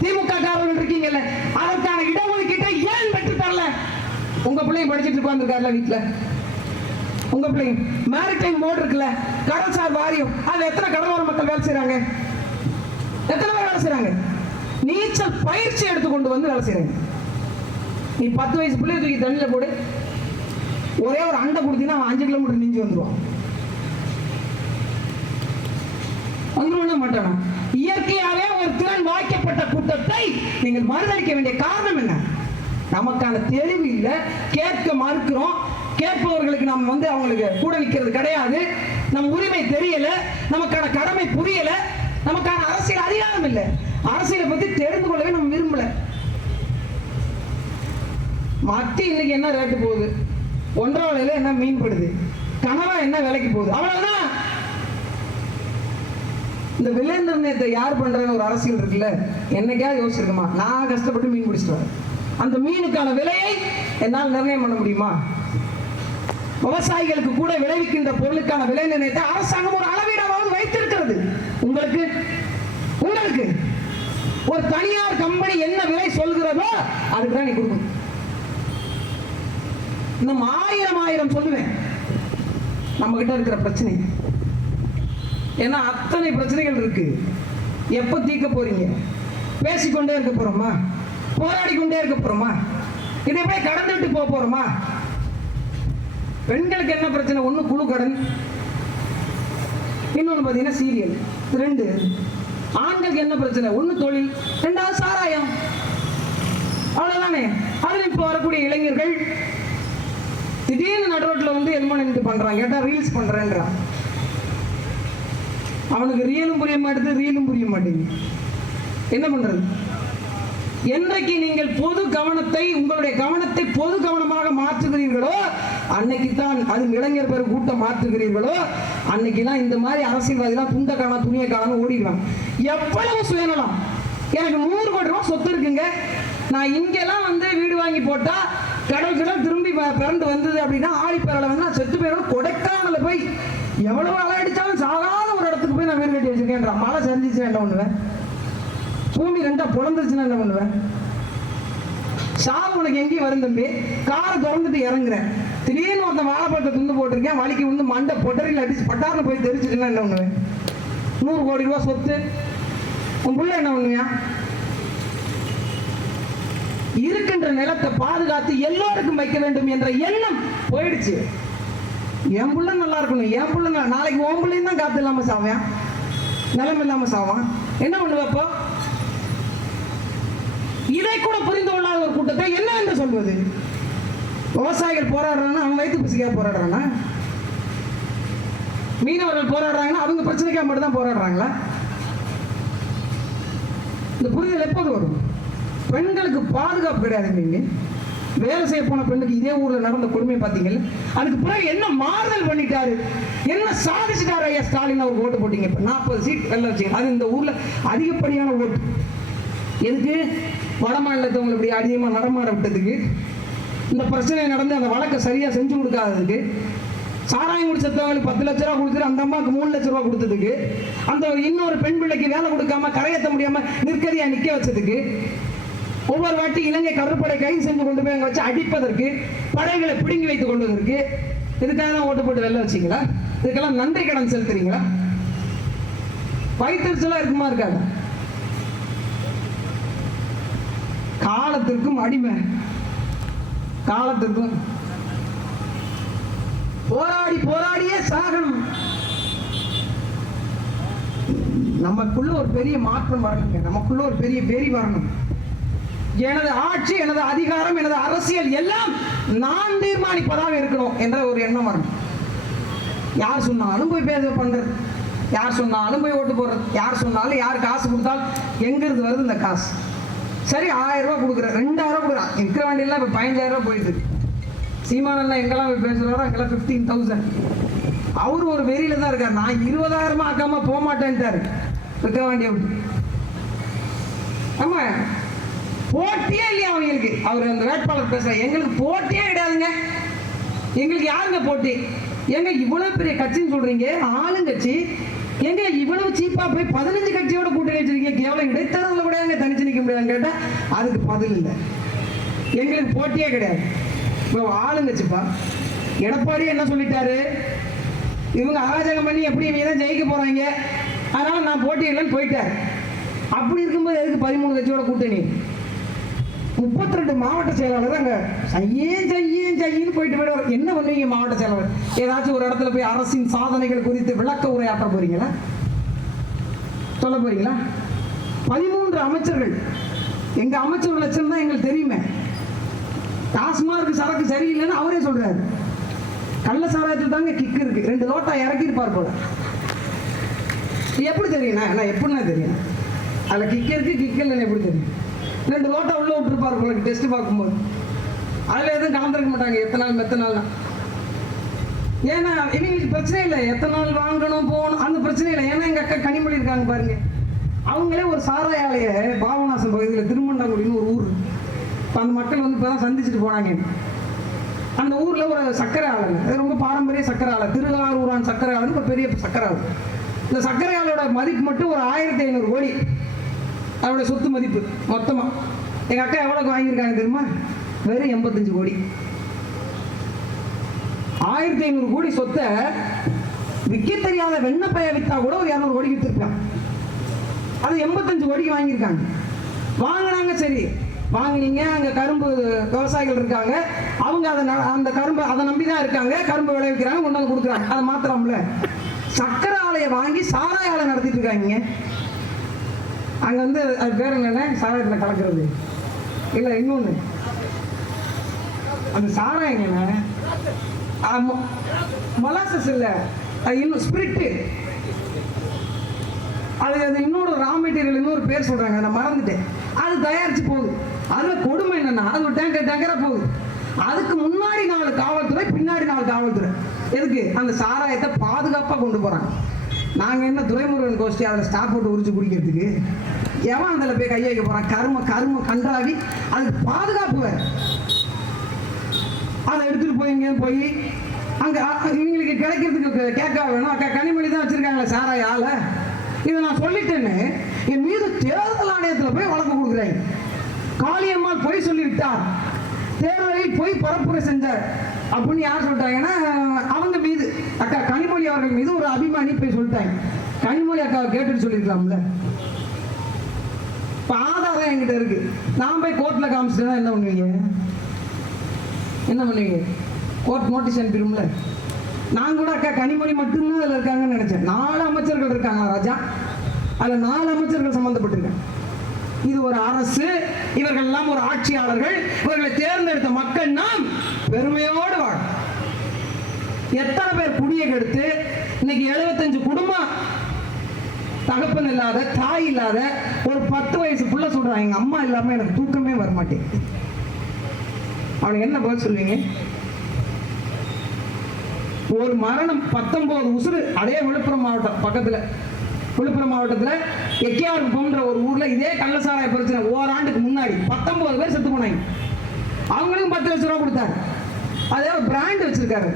திமுக காரர்கள் இருக்கீங்கல்ல, அதற்கான இடஒதுக்கீட்டை ஏன் பெற்று தரல? உங்க பிள்ளைங்க படிச்சுட்டு உட்கார்ந்துருக்காருல வீட்டுல, உங்க பிள்ளைங்க மேரிடைம் போர்டு இருக்குல்ல, கடல்சார் வாரியம், அது எத்தனை கடலோர மக்கள் வேலை செய்யறாங்க? எத்தனை பேர் வேலை செய்யறாங்க? நீச்சல் பயிற்சி எடுத்துக்கொண்டு வந்து வேலை செய்யறாங்க. நீ 10 வயசு பிள்ளை தூக்கி தண்ணியில போடு, ஒரே ஒரு அண்டை கொடுத்தீங்கன்னா அவன் 5 கிலோமீட்டர் நீஞ்சி வந்துருவான். வந்துருவான மாட்டானா? இயற்கையாவே ஒரு திறன் வாய்க்கப்பட்ட கூட்டத்தை நீங்கள் மறுதளிக்க வேண்டிய காரணம் என்ன? நமக்கான தெளிவு இல்லை, கேட்க மறுக்கிறோம். கேட்பவர்களுக்கு நம்ம வந்து அவங்களுக்கு கூட நிற்கிறது கிடையாது. நம்ம உரிமை தெரியல, நமக்கான கடமை புரியல, நமக்கான அரசியல் அதிகாரம் இல்லை. அரசியலை பத்தி தெரிந்து கொள்ளவே நம்ம விரும்பல. மத்தி இன்னைக்கு என்ன ரேட்டு போகுது, 1.5 விலையில என்ன மீன் படுது, கனவா என்ன விலைக்கு போகுது, அவ்வளவுதான். இந்த விலை நிர்ணயத்தை யார் பண்றாங்க? ஒரு அரசியல் இருக்குல்ல, என்னைக்காவது யோசிச்சிருக்குமா? நான் கஷ்டப்பட்டு மீன் பிடிச்சிட்டு வரேன், அந்த மீனுக்கான விலையை என்னால் நிர்ணயம் பண்ண முடியுமா? விவசாயிகளுக்கு கூட விளைவிக்கின்ற பொருளுக்கான விலை நிர்ணயத்தை அரசாங்கம் ஒரு அளவீடாவது வைத்திருக்கிறது. உங்களுக்கு உங்களுக்கு ஒரு தனியார் கம்பெனி என்ன விலை சொல்கிறதோ அதுக்கு தான் நீ கொடுக்கணும். இன்னும் 1000 சொல்லுவேன் நம்ம கிட்ட இருக்கிற பிரச்சனை. ஏன்னா அத்தனை பிரச்சனைகள் இருக்கு. எப்ப தீர்க்க போறீங்க? பேசிக்கொண்டே இருக்க போறோமா? போராடி கொண்டே இருக்க போறோமா? இதை போய் கடந்துட்டு போக போறோமா? பெண்களுக்கு என்ன பிரச்சனை? ஒண்ணு குழு கடன், இன்னொன்னு பாத்தீங்கன்னா சீரியல். 2 ஆண்களுக்கு என்ன பிரச்சனை? ஒண்ணு தொழில், 2வது சாராயம். அவ்வளவுதானே. அதுல இப்ப வரக்கூடிய இளைஞர்கள் திடீர்னு நடுரோட்டில் வந்து எல்மோனிட்டு பண்றாங்க. கேட்டா ரீல்ஸ் பண்றேன்றான். அவனுக்கு ரியலும் புரிய மாட்டேது, ரீலும் புரிய மாட்டேங்குது. என்ன பண்றது? என்றைக்கு நீங்கள் பொது கவனத்தை, உங்களுடைய கவனத்தை பொது கவனமாக மாற்றுகிறீர்களோ அன்னைக்கு தான், அது இளைஞர் பேர் கூட்டம் மாற்றுகிறீர்களோ அன்னைக்குதான் இந்த மாதிரி அரசியல்வாதிலாம் துண்ட காணா துணியை காணான்னு ஓடிடுவாங்க. எவ்வளவு சுயநலம்! எனக்கு 100 கோடி ரூபாய் சொத்து இருக்குங்க, நான் இங்கெல்லாம் வந்து வீடு வாங்கி போட்டா கடல் திரும்பி பிறந்து வந்தது அப்படின்னா ஆழிப்பேரலை வந்து நான் செத்து போயிடும். கொடைக்கானல போய் எவ்வளவு அலை அடிச்சாலும் சாகாத ஒரு இடத்துக்கு போய் நான் வீடு கட்டி வச்சிருக்கேன். மழை சரிஞ்சிச்சுன்னா என்ன பண்ணுவேன்? பூமி 2ஆ புலந்துருச்சுன்னா என்ன பண்ணுவேன்? சாவு உனக்கு எங்கேயும் வரும் தம்பி. காரை திறந்துட்டு இறங்குறேன், திடீர்னு ஒருத்தன் வாழைப்பழத்தை துண்டு போட்டிருக்கேன், வலிக்கு வந்து மண்டை பொட்டரியில் அடிச்சு பட்டார்னு போய் தெரிச்சுட்டுன்னா என்ன பண்ணுவேன்? 100 கோடி ரூபாய் சொத்து, உன் புள்ள என்ன பண்ணுவியா? இருக்கின்ற நிலத்தை பாதுகாத்து எல்லோருக்கும் வைக்க வேண்டும் என்ற எண்ணம் போயிடுச்சு. என் புள்ள நல்லா இருக்கணும், என் புள்ள நாளைக்கு உன் பிள்ளையும் தான் காத்து இல்லாம சாவான், நிலம் இல்லாம சாவான். என்ன பண்ணுவப்போ? இதை கூட புரிந்து கொள்ளாத ஒரு கூட்டத்தை என்ன என்று சொல்வது? விவசாயிகள் போராடுறாங்கன்னா அவன் வயிற்று பசிக்காக போராடுறானா? மீனவர்கள் போராடுறாங்கன்னா அவங்க பிரச்சனைக்காக மட்டும் தான் போராடுறாங்களா? இந்த புரிதல் எப்போது வரும்? பெண்களுக்கு பாதுகாப்பு கிடையாதுங்க. வேலை செய்ய போன பெண்ணுக்கு இதே ஊர்ல நடந்த கொடுமை பார்த்தீங்கல்ல, அதுக்கு பிறகு என்ன மாறுதல் பண்ணிட்டாரு, என்ன சாதிச்சுட்டாரு ஐயா ஸ்டாலின் அவருக்கு ஓட்டு போட்டீங்க. 40 சீட் வெள்ள வச்சீங்க. அது இந்த ஊர்ல அதிகப்படியான ஓட்டு. எதுக்கு? வட மாநிலத்தை உங்களுக்கு இப்படி அதிகமாக நடமாட விட்டதுக்கு, இந்த பிரச்சனை நடந்து அந்த வழக்கை சரியா செஞ்சு கொடுக்காததுக்கு, சாராயம் குடிச்சவங்களுக்கு 10 லட்ச ரூபா கொடுத்துட்டு அந்த அம்மாவுக்கு 3 லட்ச ரூபா கொடுத்ததுக்கு, அந்த இன்னொரு பெண் பிள்ளைக்கு வேலை கொடுக்காம கரையேற்ற முடியாம நிற்கதியா நிக்க வச்சதுக்கு, ஒவ்வொரு வாட்டி இலங்கை கடற்படை கைது செஞ்சு கொண்டு போய் அங்க வச்சு அடிப்பதற்கு, படைகளை பிடுங்கி வைத்துக் கொள்வதற்கு, இதுக்காக தான் ஓட்டு போட்டு வெளில வச்சீங்களா? இதுக்கெல்லாம் நன்றி கடன் செலுத்துறீங்களா? வயிற்றுச்சலா இருக்குமா இருக்காது? காலத்திற்கும் அடிமை, காலத்திற்கும் போராடி போராடியே சாகணும். நமக்குள்ள ஒரு பெரிய மாற்றம் வரணுங்க, நமக்குள்ள ஒரு பெரிய வெறி வரணும். எனது ஆட்சி, எனது அதிகாரம், எனது அரசியல் எல்லாம் நான் தீர்மானிப்பதாக இருக்கணும் என்ற ஒரு எண்ணம் வரணும். யார் சொன்னாலும் போய் பேச பண்றது, யார் சொன்னாலும் போய் ஓட்டு போடுறது, யார் சொன்னாலும் யார் காசு கொடுத்தாலும் எங்கிருந்து வருது இந்த காசு? சரி 1000 ரூபா கொடுக்குறேன், 2000 ரூபா கொடுக்குறான். இருக்கிற வண்டியெல்லாம் இப்போ 15000 ரூபா போயிட்டு. சீமானெல்லாம் எங்கெல்லாம் போய் பேசுகிறாரோ அங்கெல்லாம் 15,000. அவரு ஒரு வெறியில தான் இருக்கார். நான் 20,000 ஆக்காம போக மாட்டேன்ட்டாரு இருக்கிற வண்டியை விட்டு. ஆமா, போட்டியே இல்லையா அவங்களுக்கு? அவர் அந்த வேட்பாளர் பேசுற, எங்களுக்கு போட்டியே கிடையாதுங்க, எங்களுக்கு யாருங்க போட்டி? எங்க இவ்வளவு பெரிய கட்சின்னு சொல்றீங்க, ஆளுங்கட்சி, எங்க இவ்வளவு சீப்பா போய் 15 கட்சியோட கூட்டணி வச்சிருக்கீங்க, கேவலம் இடைத்தரவுல கூட எங்க தனிச்சு நிக்க முடியாதுன்னு கேட்டா அதுக்கு பதில் இல்லை. எங்களுக்கு போட்டியே கிடையாது. இப்போ ஆளுங்கட்சிப்பா எடப்பாடி என்ன சொல்லிட்டாரு, இவங்க அராஜகம் பண்ணி எப்படி இவங்க தான் ஜெயிக்க போறாங்க, அதனால நான் போட்டி இல்லைன்னு போயிட்டாரு. அப்படி இருக்கும்போது எதுக்கு 13 கட்சியோட கூட்டணி? 32 மாவட்ட செயலாளர் அங்க செய்யின்னு போயிட்டு போயிடுவார். என்ன பண்ணுவீங்க மாவட்ட செயலாளர்? ஏதாச்சும் ஒரு இடத்துல போய் அரசின் சாதனைகள் குறித்து விளக்க உரையாற்ற போறீங்களா? சொல்ல போறீங்களா? 13 அமைச்சர்கள், எங்க அமைச்சர் லட்சம் தான் எங்களுக்கு தெரியுமே. டாஸ்மார்க் சரக்கு சரியில்லைன்னு அவரே சொல்றாரு. கள்ள சாராயத்தில் தாங்க கிக் இருக்கு, 2 லோட்டா இறக்கி இருப்பார் போல. எப்படி தெரியும்? நான் எப்படின்னா தெரியும் அதில் கிக் இருக்கு கிக் இல்லைன்னு எப்படி தெரியும்? 2 லோட்டா உள்ள விட்டுருப்பார் போல டெஸ்ட் பார்க்கும்போது. அதில் எதுவும் கலந்துருக்க மாட்டாங்க எத்தனால் மெத்தனால்னா. ஏன்னா இவங்களுக்கு பிரச்சனை இல்லை, எத்தனால் வாங்கணும் போகணும் அந்த பிரச்சனை இல்லை. ஏன்னா எங்கள் அக்கா கனிமொழி இருக்காங்க பாருங்க, அவங்களே ஒரு சாராய ஆலையை பாபநாசம் பகுதியில் திருமண்டாங்குடின்னு ஒரு ஊர், இப்போ அந்த மக்கள் வந்து இப்போ தான் சந்திச்சுட்டு போனாங்க. அந்த ஊரில் ஒரு சர்க்கரை ஆலை, அது ரொம்ப பாரம்பரிய சர்க்கரை ஆலை, திருவாரூரான் சர்க்கரை ஆலைன்னு ஒரு பெரிய சர்க்கரை ஆலை. இந்த சர்க்கரை ஆலையோட மதிப்பு மட்டும் ஒரு 1500 கோடி அவருடைய சொத்து மதிப்பு மொத்தமாக. எங்கள் அக்கா எவ்வளோக்கு வாங்கியிருக்காங்க தெரியுமா? வெறும் 85 கோடி. 1500 கோடி சொத்தை விற்க தெரியாத வெண்ணப்பைய விற்றா கூட ஒரு 200 கோடி விற்றுருக்காங்க. அது 85 கோடிக்கு வாங்கியிருக்காங்க. வாங்கினாங்க, சரி வாங்கினீங்க, அங்கே கரும்பு விவசாயிகள் இருக்காங்க, அவங்க அந்த கரும்பு அதை நம்பி தான் இருக்காங்க, கரும்பு விளைவிக்கிறாங்க, கொண்டு வந்து கொடுக்குறாங்க, அதை மாத்திரம்ல. சக்கரை ஆலையை வாங்கி சாராய ஆலை நடத்திட்டு இருக்காங்க. அங்கே வந்து அது பேர் என்னென்ன, சாராயத்தில் கலக்கிறது இல்லை, இன்னொன்று அந்த சாராயம் என்ன மொலாசஸ் இல்லை, அது இன்னும் ஸ்பிரிட்டு, அது இன்னொரு ரா மெட்டீரியல், இன்னொரு பேர் சொல்கிறாங்க, நான் மறந்துட்டேன். அது தயாரித்து போகுது. அதில் கொடுமை என்னன்னா, அது ஒரு டேங்கராக போகுது. அதுக்கு முன்னாடி 4 காவல்துறை, பின்னாடி 4 காவல்துறை. எதுக்கு? அந்த சாராயத்தை பாதுகாப்பாக கொண்டு போகிறாங்க. நாங்கள் என்ன துரைமுருகன் கோஷ்டி அதில் ஸ்டாப் போட்டு உரிச்சு குடிக்கிறதுக்கு? எவன் அதில் போய் கையை வைக்க போகிறான்? கரும கன்றாவி. அதுக்கு பாதுகாப்பு வேறு. அதை எடுத்துகிட்டு போய் எங்கேயும் போய் அங்கே இவங்களுக்கு கிடைக்கிறதுக்கு கேட்க வேணும். அக்கா கனிமொழி தான் வச்சுருக்காங்களே சாராய ஆலை. இதை நான் சொல்லிட்டேன்னு என் மீது தேர்தல் ஆணையத்தில் போய் வழக்கு கொடுக்குறேன். காளியம்மாள் பொய் சொல்லிவிட்டார், தேர்தலில் போய் பரப்புரை செஞ்சார் அப்படின்னு யார் சொல்லிட்டாங்கன்னா அவங்க மீது, அக்கா கனிமொழி அவர்கள் மீது ஒரு அபிமானி போய் சொல்லிட்டாங்க. கனிமொழி அக்காவை கேட்டுட்டு சொல்லியிருக்கலாம்ல. இப்போ ஆதாரம் என்கிட்ட இருக்கு, நான் போய் கோர்ட்டில் காமிச்சிட்டேன்னா என்ன பண்ணுவீங்க? என்ன பண்ணுவீங்க? கோர்ட் நோட்டீஸ் அனுப்பிடும்ல. நான் கூட அக்கா கனிமொழி மட்டும்தான் அதில் இருக்காங்கன்னு நினைச்சேன். 4 அமைச்சர்கள் இருக்காங்க ராஜா, அதில் 4 அமைச்சர்கள் சம்பந்தப்பட்டிருக்காங்க. இது ஒரு அரசு, இவர்கள் எல்லாம் ஒரு ஆட்சியாளர்கள், இவர்களை தேர்ந்தெடுத்த மக்கள் நாம் பெருமையோடு வாழும். எத்தனை பேர் குடியை கெடுத்து இன்னைக்கு 75 குடும்பம் தகப்பன் இல்லாத, தாய் இல்லாத ஒரு 10 வயசு புள்ள சொல்றான், எங்க அம்மா இல்லாம எனக்கு தூக்கமே வரமாட்டேன். அவனுக்கு என்ன பதில் சொல்லுவீங்க? ஒரு மரணம் 19 உசுறு. அதே விழுப்புரம் மாவட்டம் பக்கத்துல, விழுப்புரம் மாவட்டத்தில் எக்கியார்பம்ன்ற ஒரு ஊர்ல இதே கள்ளசாராய பிரச்சனை ஓராண்டுக்கு முன்னாடி 19 பேர் செத்து போனாங்க. அவங்களுக்கும் 10 லட்சம் ரூபா கொடுத்தாரு. அதே ஒரு பிராண்ட் வச்சிருக்காரு.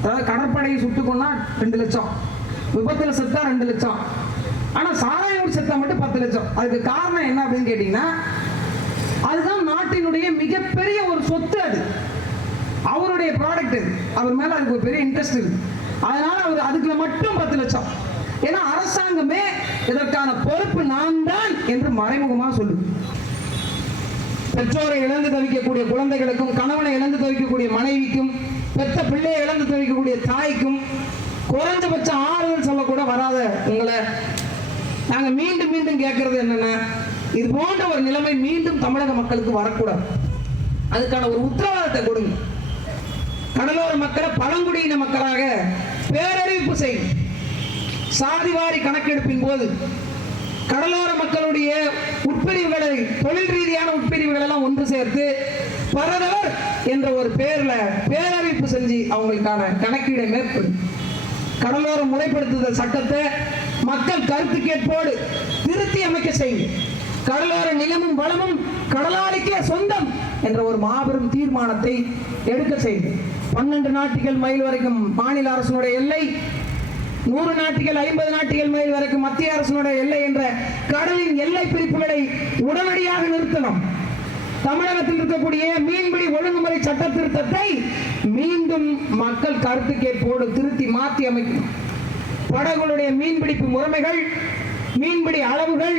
அதாவது கடற்படையை சுட்டுக்கொண்டா 2 லட்சம், விபத்துல செத்தா 2 லட்சம், ஆனா சாராயம் செத்தா மட்டும் 10 லட்சம். அதுக்கு காரணம் என்ன அப்படின்னு கேட்டீங்கன்னா, அதுதான் நாட்டினுடைய மிகப்பெரிய ஒரு சொத்து. அது அவருடைய ப்ராடக்ட், அவர் மேல அதுக்கு ஒரு பெரிய இன்ட்ரெஸ்ட் இருக்கு. அதனால அவர் அதுக்குள்ள மட்டும் 10 லட்சம். ஏன்னா அரசாங்கமே இதற்கான பொறுப்பு நான் தான் என்று மறைமுகமாக சொல்லுது. பெற்றோரை இழந்து தவிக்கக்கூடிய குழந்தைகளுக்கும், கணவனை இழந்து தவிக்கக்கூடிய மனைவிக்கும், பெற்ற பிள்ளையை இழந்து தவிக்கக்கூடிய தாய்க்கும் குறைஞ்சபட்ச ஆறுதல் சொல்லக்கூட வராத உங்களை நாங்கள் மீண்டும் மீண்டும் கேட்கறது என்னன்னா, இது போன்ற ஒரு நிலைமை மீண்டும் தமிழக மக்களுக்கு வரக்கூடாது. அதுக்கான ஒரு உத்தரவாதத்தை கொடுங்க. கடலோர மக்களை பழங்குடியின மக்களாக பேரறிவிப்பு செய்யும். சாதிவாரி கணக்கெடுப்பின் போது கடலோர மக்களுடைய உட்பிரிவுகளை, தொழில் ரீதியான உட்பிரிவுகள் எல்லாம் ஒன்று சேர்த்து பரதவர் என்ற ஒரு பேர்ல பேரறிவிப்பு செஞ்சு அவங்களுக்கான கணக்கீடை மேற்கொண்டு கடலோர முறைப்படுத்துதல் சட்டத்தை மக்கள் கருத்து கேட்போடு திருத்தி அமைக்க செய்யும். கடலோர நிலமும் வளமும் கடலாளிக்கே சொந்தம் என்ற ஒரு மாபெரும் தீர்மானத்தை எடுக்க செய்து 12 நாட்டிகள் மைல் வரைக்கும் மாநில அரசுடைய எல்லை, 100 நாட்டிகள் 50 நாட்டிகள் மைல் வரைக்கும் மத்திய அரசுடைய எல்லை என்ற கடலின் எல்லை பிரிப்புகளை உடனடியாக நிறுத்தணும். தமிழகத்தில் இருக்கக்கூடிய மீன்பிடி ஒழுங்குமுறை சட்ட திருத்தத்தை மீண்டும் மக்கள் கருத்து கேட்போடு திருத்தி மாற்றி அமைக்கணும். படகுகளுடைய மீன்பிடிப்பு முறைமைகள், மீன்பிடி அளவுகள்,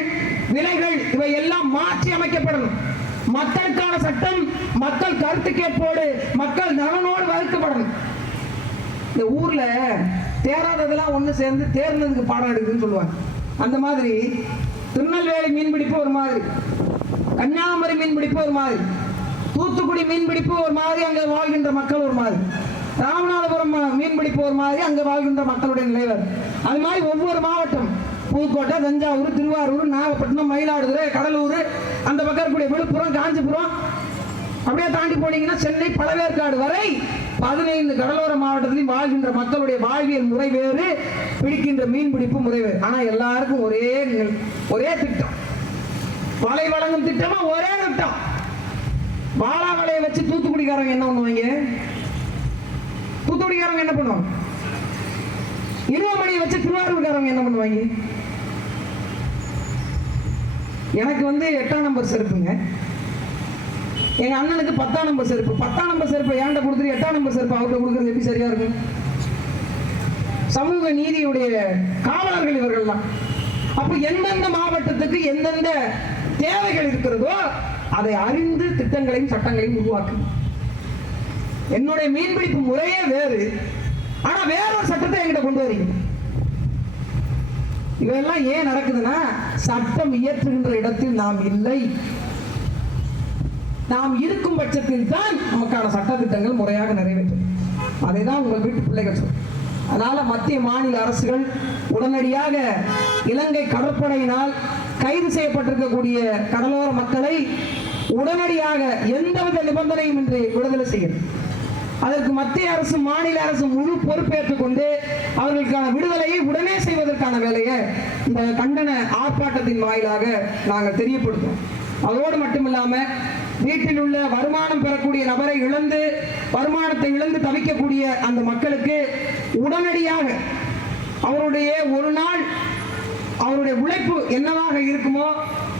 விலைகள் இவை எல்லாம் மாற்றி அமைக்கப்படணும். மக்களுக்கான சட்டம் மக்கள் கருத்து கேட்போடு மக்கள் நலனோடு வகுக்கப்படணும். இந்த ஊர்ல தேராததெல்லாம் ஒண்ணு சேர்ந்து தேர்ந்ததுக்கு பாடம் எடுக்குன்னு சொல்லுவாங்க. அந்த மாதிரி திருநெல்வேலி மீன்பிடிப்பு ஒரு மாதிரி, கன்னியாகுமரி மீன்பிடிப்பு ஒரு மாதிரி, தூத்துக்குடி மீன்பிடிப்பு ஒரு மாதிரி, அங்கே வாழ்கின்ற மக்கள் ஒரு மாதிரி, ராமநாதபுரம் மீன்பிடிப்பு ஒரு மாதிரி, அங்கே வாழ்கின்ற மக்களுடைய நிலைவர். அது மாதிரி ஒவ்வொரு மாவட்டம், புதுக்கோட்டை, தஞ்சாவூர், திருவாரூர், நாகப்பட்டினம், மயிலாடுதுறை, கடலூர், அந்த பக்கம் இருக்கக்கூடிய விழுப்புரம், காஞ்சிபுரம், அப்படியே தாண்டி போனீங்கன்னா சென்னை, பழவேற்காடு வரை 15 கடலோர மாவட்டத்திலும் வாழ்கின்ற மக்களுடைய வாழ்வியல் முறை வேறு, பிடிக்கின்ற மீன்பிடிப்பு முறை வேறு. ஆனா எல்லாருக்கும் ஒரே திட்டம், வலை வழங்கும் திட்டமா ஒரே திட்டம். வாழா வலையை வச்சு தூத்துக்குடிக்காரங்க என்ன பண்ணுவாங்க? தூத்துக்குடிக்காரங்க என்ன பண்ணுவாங்க? இருவமணியை வச்சு திருவாரூர்காரங்க என்ன பண்ணுவாங்க? எனக்கு 8ஆம் நம்பர் செருப்புங்க, எங்க அண்ணனுக்கு 10ஆம் நம்பர் செருப்பு. 10ஆம் நம்பர் செருப்பை ஏன்ட கொடுத்துட்டு 8ஆம் நம்பர் செருப்பு அவர்கிட்ட கொடுக்கறது எப்படி சரியா இருக்கும்? சமூக நீதியுடைய காவலர்கள் இவர்கள் தான். அப்ப எந்தெந்த மாவட்டத்துக்கு எந்தெந்த தேவைகள் இருக்கிறதோ அதை அறிந்து திட்டங்களையும் சட்டங்களையும் உருவாக்கும். என்னுடைய மீன்பிடிப்பு முறையே வேறு, ஆனா வேறொரு சட்டத்தை என்கிட்ட கொண்டு வரீங்க. இதெல்லாம் ஏன் நடக்குதுன்னா, சட்டம் இயற்றுகின்ற இடத்தில் நாம் இல்லை. நாம் இருக்கும் பட்சத்தில் தான் நமக்கான சட்ட திட்டங்கள் முறையாக நிறைவேற்றும். அதை தான் உங்கள் வீட்டு பிள்ளைகள் சொல்லும். அதனால மத்திய மாநில அரசுகள் உடனடியாக இலங்கை கடற்படையினால் கைது செய்யப்பட்டிருக்கக்கூடிய கடலோர மக்களை உடனடியாக எந்தவித நிபந்தனையும் இன்றி விடுதலை செய்யும். அதற்கு மத்திய அரசு மாநில அரசு முழு பொறுப்பேற்றுக் கொண்டு அவர்களுக்கான விடுதலையை உடனே செய்வதற்கான வேலையை இந்த கண்டன ஆர்ப்பாட்டத்தின் வாயிலாக நாங்கள் தெரியப்படுத்தோம். அதோடு மட்டுமில்லாம வீட்டில் உள்ள வருமானம் பெறக்கூடிய நபரை இழந்து, வருமானத்தை இழந்து தவிக்கக்கூடிய அந்த மக்களுக்கு உடனடியாக அவருடைய ஒரு நாள் அவருடைய உழைப்பு என்னவாக இருக்குமோ,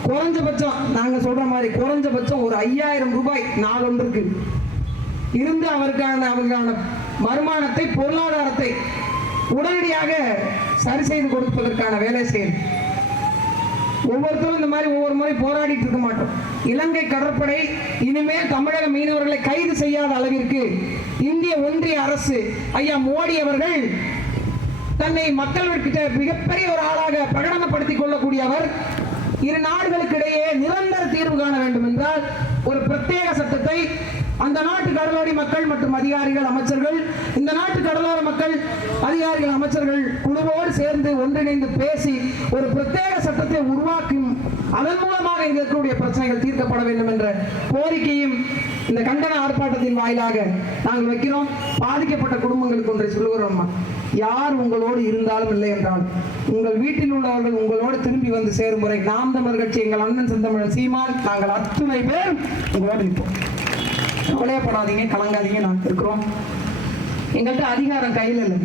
குறைஞ்சபட்சம் நாங்க சொல்ற மாதிரி குறைஞ்சபட்சம் ஒரு 5000 ரூபாய் நாளொன்றுக்கு இருந்து அவருக்கான வருமானத்தை, பொருளாதாரத்தை உடனடியாக சரி செய்து கொடுப்பதற்கான வேலை செய்யணும். ஒவ்வொருத்தரும் இந்த மாதிரி ஒவ்வொரு முறை போராடிட்டு இருக்க மாட்டோம். இலங்கை கடற்படை இனிமேல் தமிழக மீனவர்களை கைது செய்யாத அளவிற்கு இந்திய ஒன்றிய அரசு ஐயா மோடி அவர்கள் தன்னை மக்கள்கிட்ட மிகப்பெரிய ஒரு ஆளாக பிரகடனப்படுத்திக் கொள்ளக்கூடியவர். இரு நாடுகளுக்கு இடையே நிரந்தர தீர்வு காண வேண்டும் என்றால் ஒரு பிரத்யேக சட்டத்தை அந்த நாட்டு கடலோடி மக்கள் மற்றும் அதிகாரிகள், அமைச்சர்கள், இந்த நாட்டு கடலோர மக்கள் அதிகாரிகள், அமைச்சர்கள் குழுவோடு சேர்ந்து ஒன்றிணைந்து பேசி ஒரு பிரத்யேக சட்டத்தை உருவாக்கும், அதன் மூலமாக இங்கு இருக்கக்கூடிய பிரச்சனைகள் தீர்க்கப்பட வேண்டும் என்ற கோரிக்கையும் இந்த கண்டன ஆர்ப்பாட்டத்தின் வாயிலாக நாங்கள் வைக்கிறோம். பாதிக்கப்பட்ட குடும்பங்களுக்கு ஒன்றை சொல்லுகிறோம், யார் உங்களோடு இருந்தாலும் இல்லை என்றால் உங்கள் வீட்டில் உள்ளவர்கள் உங்களோடு திரும்பி வந்து சேரும் முறை நாம் தமிழர் கட்சி, எங்கள் அண்ணன் செந்தமிழன் சீமான், நாங்கள் அத்துணை பேர் உங்களோடு இருப்போம். கவலையப்படாதீங்க, கலங்காதீங்க, நாங்கள் இருக்கிறோம். எங்கள்கிட்ட அதிகாரம் கையில் இல்லை,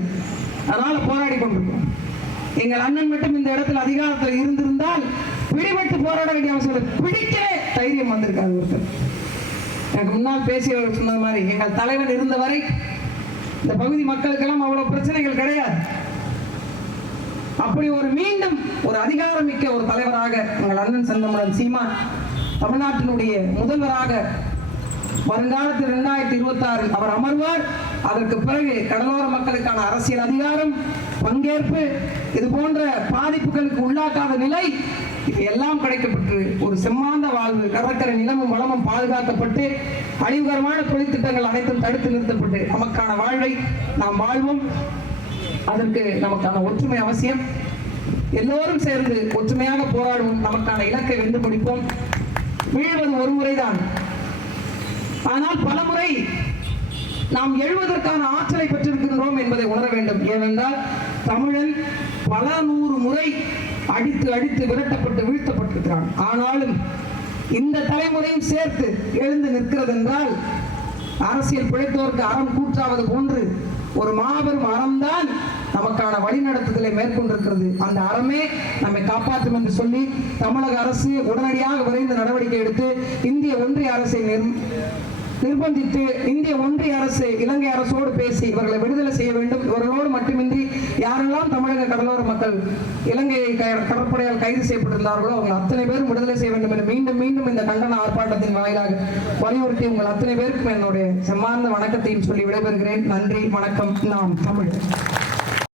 அதனால போராடி கொண்டிருக்கோம். எங்கள் அண்ணன் மட்டும் இந்த இடத்துல அதிகாரத்தில் இருந்திருந்தால் பிடிபட்டு போராட வேண்டிய அவசியம், பிடிக்கவே தைரியம் வந்திருக்காது. ஒருத்தர் எனக்கு முன்னால் பேசியவர் சொன்னது மாதிரி எங்கள் தலைவன் இருந்த வரை இந்த பகுதி மக்களுக்கெல்லாம் அவ்வளவு பிரச்சனைகள் கிடையாது. அப்படி ஒரு மீண்டும் ஒரு அதிகாரம் மிக்க ஒரு தலைவராக எங்கள் அண்ணன் செந்தமிழன் சீமான் தமிழ்நாட்டினுடைய முதல்வராக வருங்காலத்தில் 2026 அவர் அமர்வார். அதற்கு பிறகு கடலோர மக்களுக்கான அரசியல் அதிகாரம், பங்கேற்பு, இது போன்ற பாதிப்புகளுக்கு உள்ளாக்காத நிலை இது எல்லாம் கிடைக்கப்பட்டு ஒரு செம்மாந்த வாழ்வு, கடற்கரை நிலமும் வளமும் பாதுகாக்கப்பட்டு அழிவுகரமான தொழில் திட்டங்கள் அனைத்தும் தடுத்து நிறுத்தப்பட்டு நமக்கான வாழ்வை நாம் வாழ்வோம். அதற்கு நமக்கான ஒற்றுமை அவசியம். எல்லோரும் சேர்ந்து ஒற்றுமையாக போராடுவோம். நமக்கான இலக்கை வென்று முடிப்போம். வீழ்வது ஒரு முறைதான், ஆனால் பல முறை நாம் எழுவதற்கான ஆற்றலை பெற்றிருக்கின்றோம் என்பதை உணர வேண்டும். ஏனென்றால் தமிழன் பல 100 முறை அடித்து அடித்து விரட்டப்பட்டு வீழ்த்தப்பட்டிருக்கிறான். ஆனாலும் இந்த தலைமுறையும் சேர்த்து எழுந்து நிற்கிறது என்றால் அரசியல் பிழைத்தோருக்கு அறம் கூற்றாவது போன்று ஒரு மாபெரும் அறம்தான் நமக்கான வழிநடத்துதலை மேற்கொண்டிருக்கிறது. அந்த அறமே நம்மை காப்பாற்றும் என்று சொல்லி தமிழக அரசு உடனடியாக விரைந்து நடவடிக்கை எடுத்து இந்திய ஒன்றிய அரசை நிர்பந்தித்து இந்திய ஒன்றிய அரசு இலங்கை அரசோடு பேசி இவர்களை விடுதலை செய்ய வேண்டும். இவர்களோடு மட்டுமின்றி யாரெல்லாம் தமிழக கடலோர மக்கள் இலங்கை கடற்படையால் கைது செய்யப்பட்டிருந்தார்களோ அவர்கள் அத்தனை பேரும் விடுதலை செய்ய வேண்டும் என்று மீண்டும் மீண்டும் இந்த கண்டன ஆர்ப்பாட்டத்தின் வாயிலாக வலியுறுத்தி உங்கள் அத்தனை பேருக்கும் என்னுடைய செம்மார்ந்த வணக்கத்தையும் சொல்லி விடைபெறுகிறேன். நன்றி, வணக்கம். நாம் தமிழர்.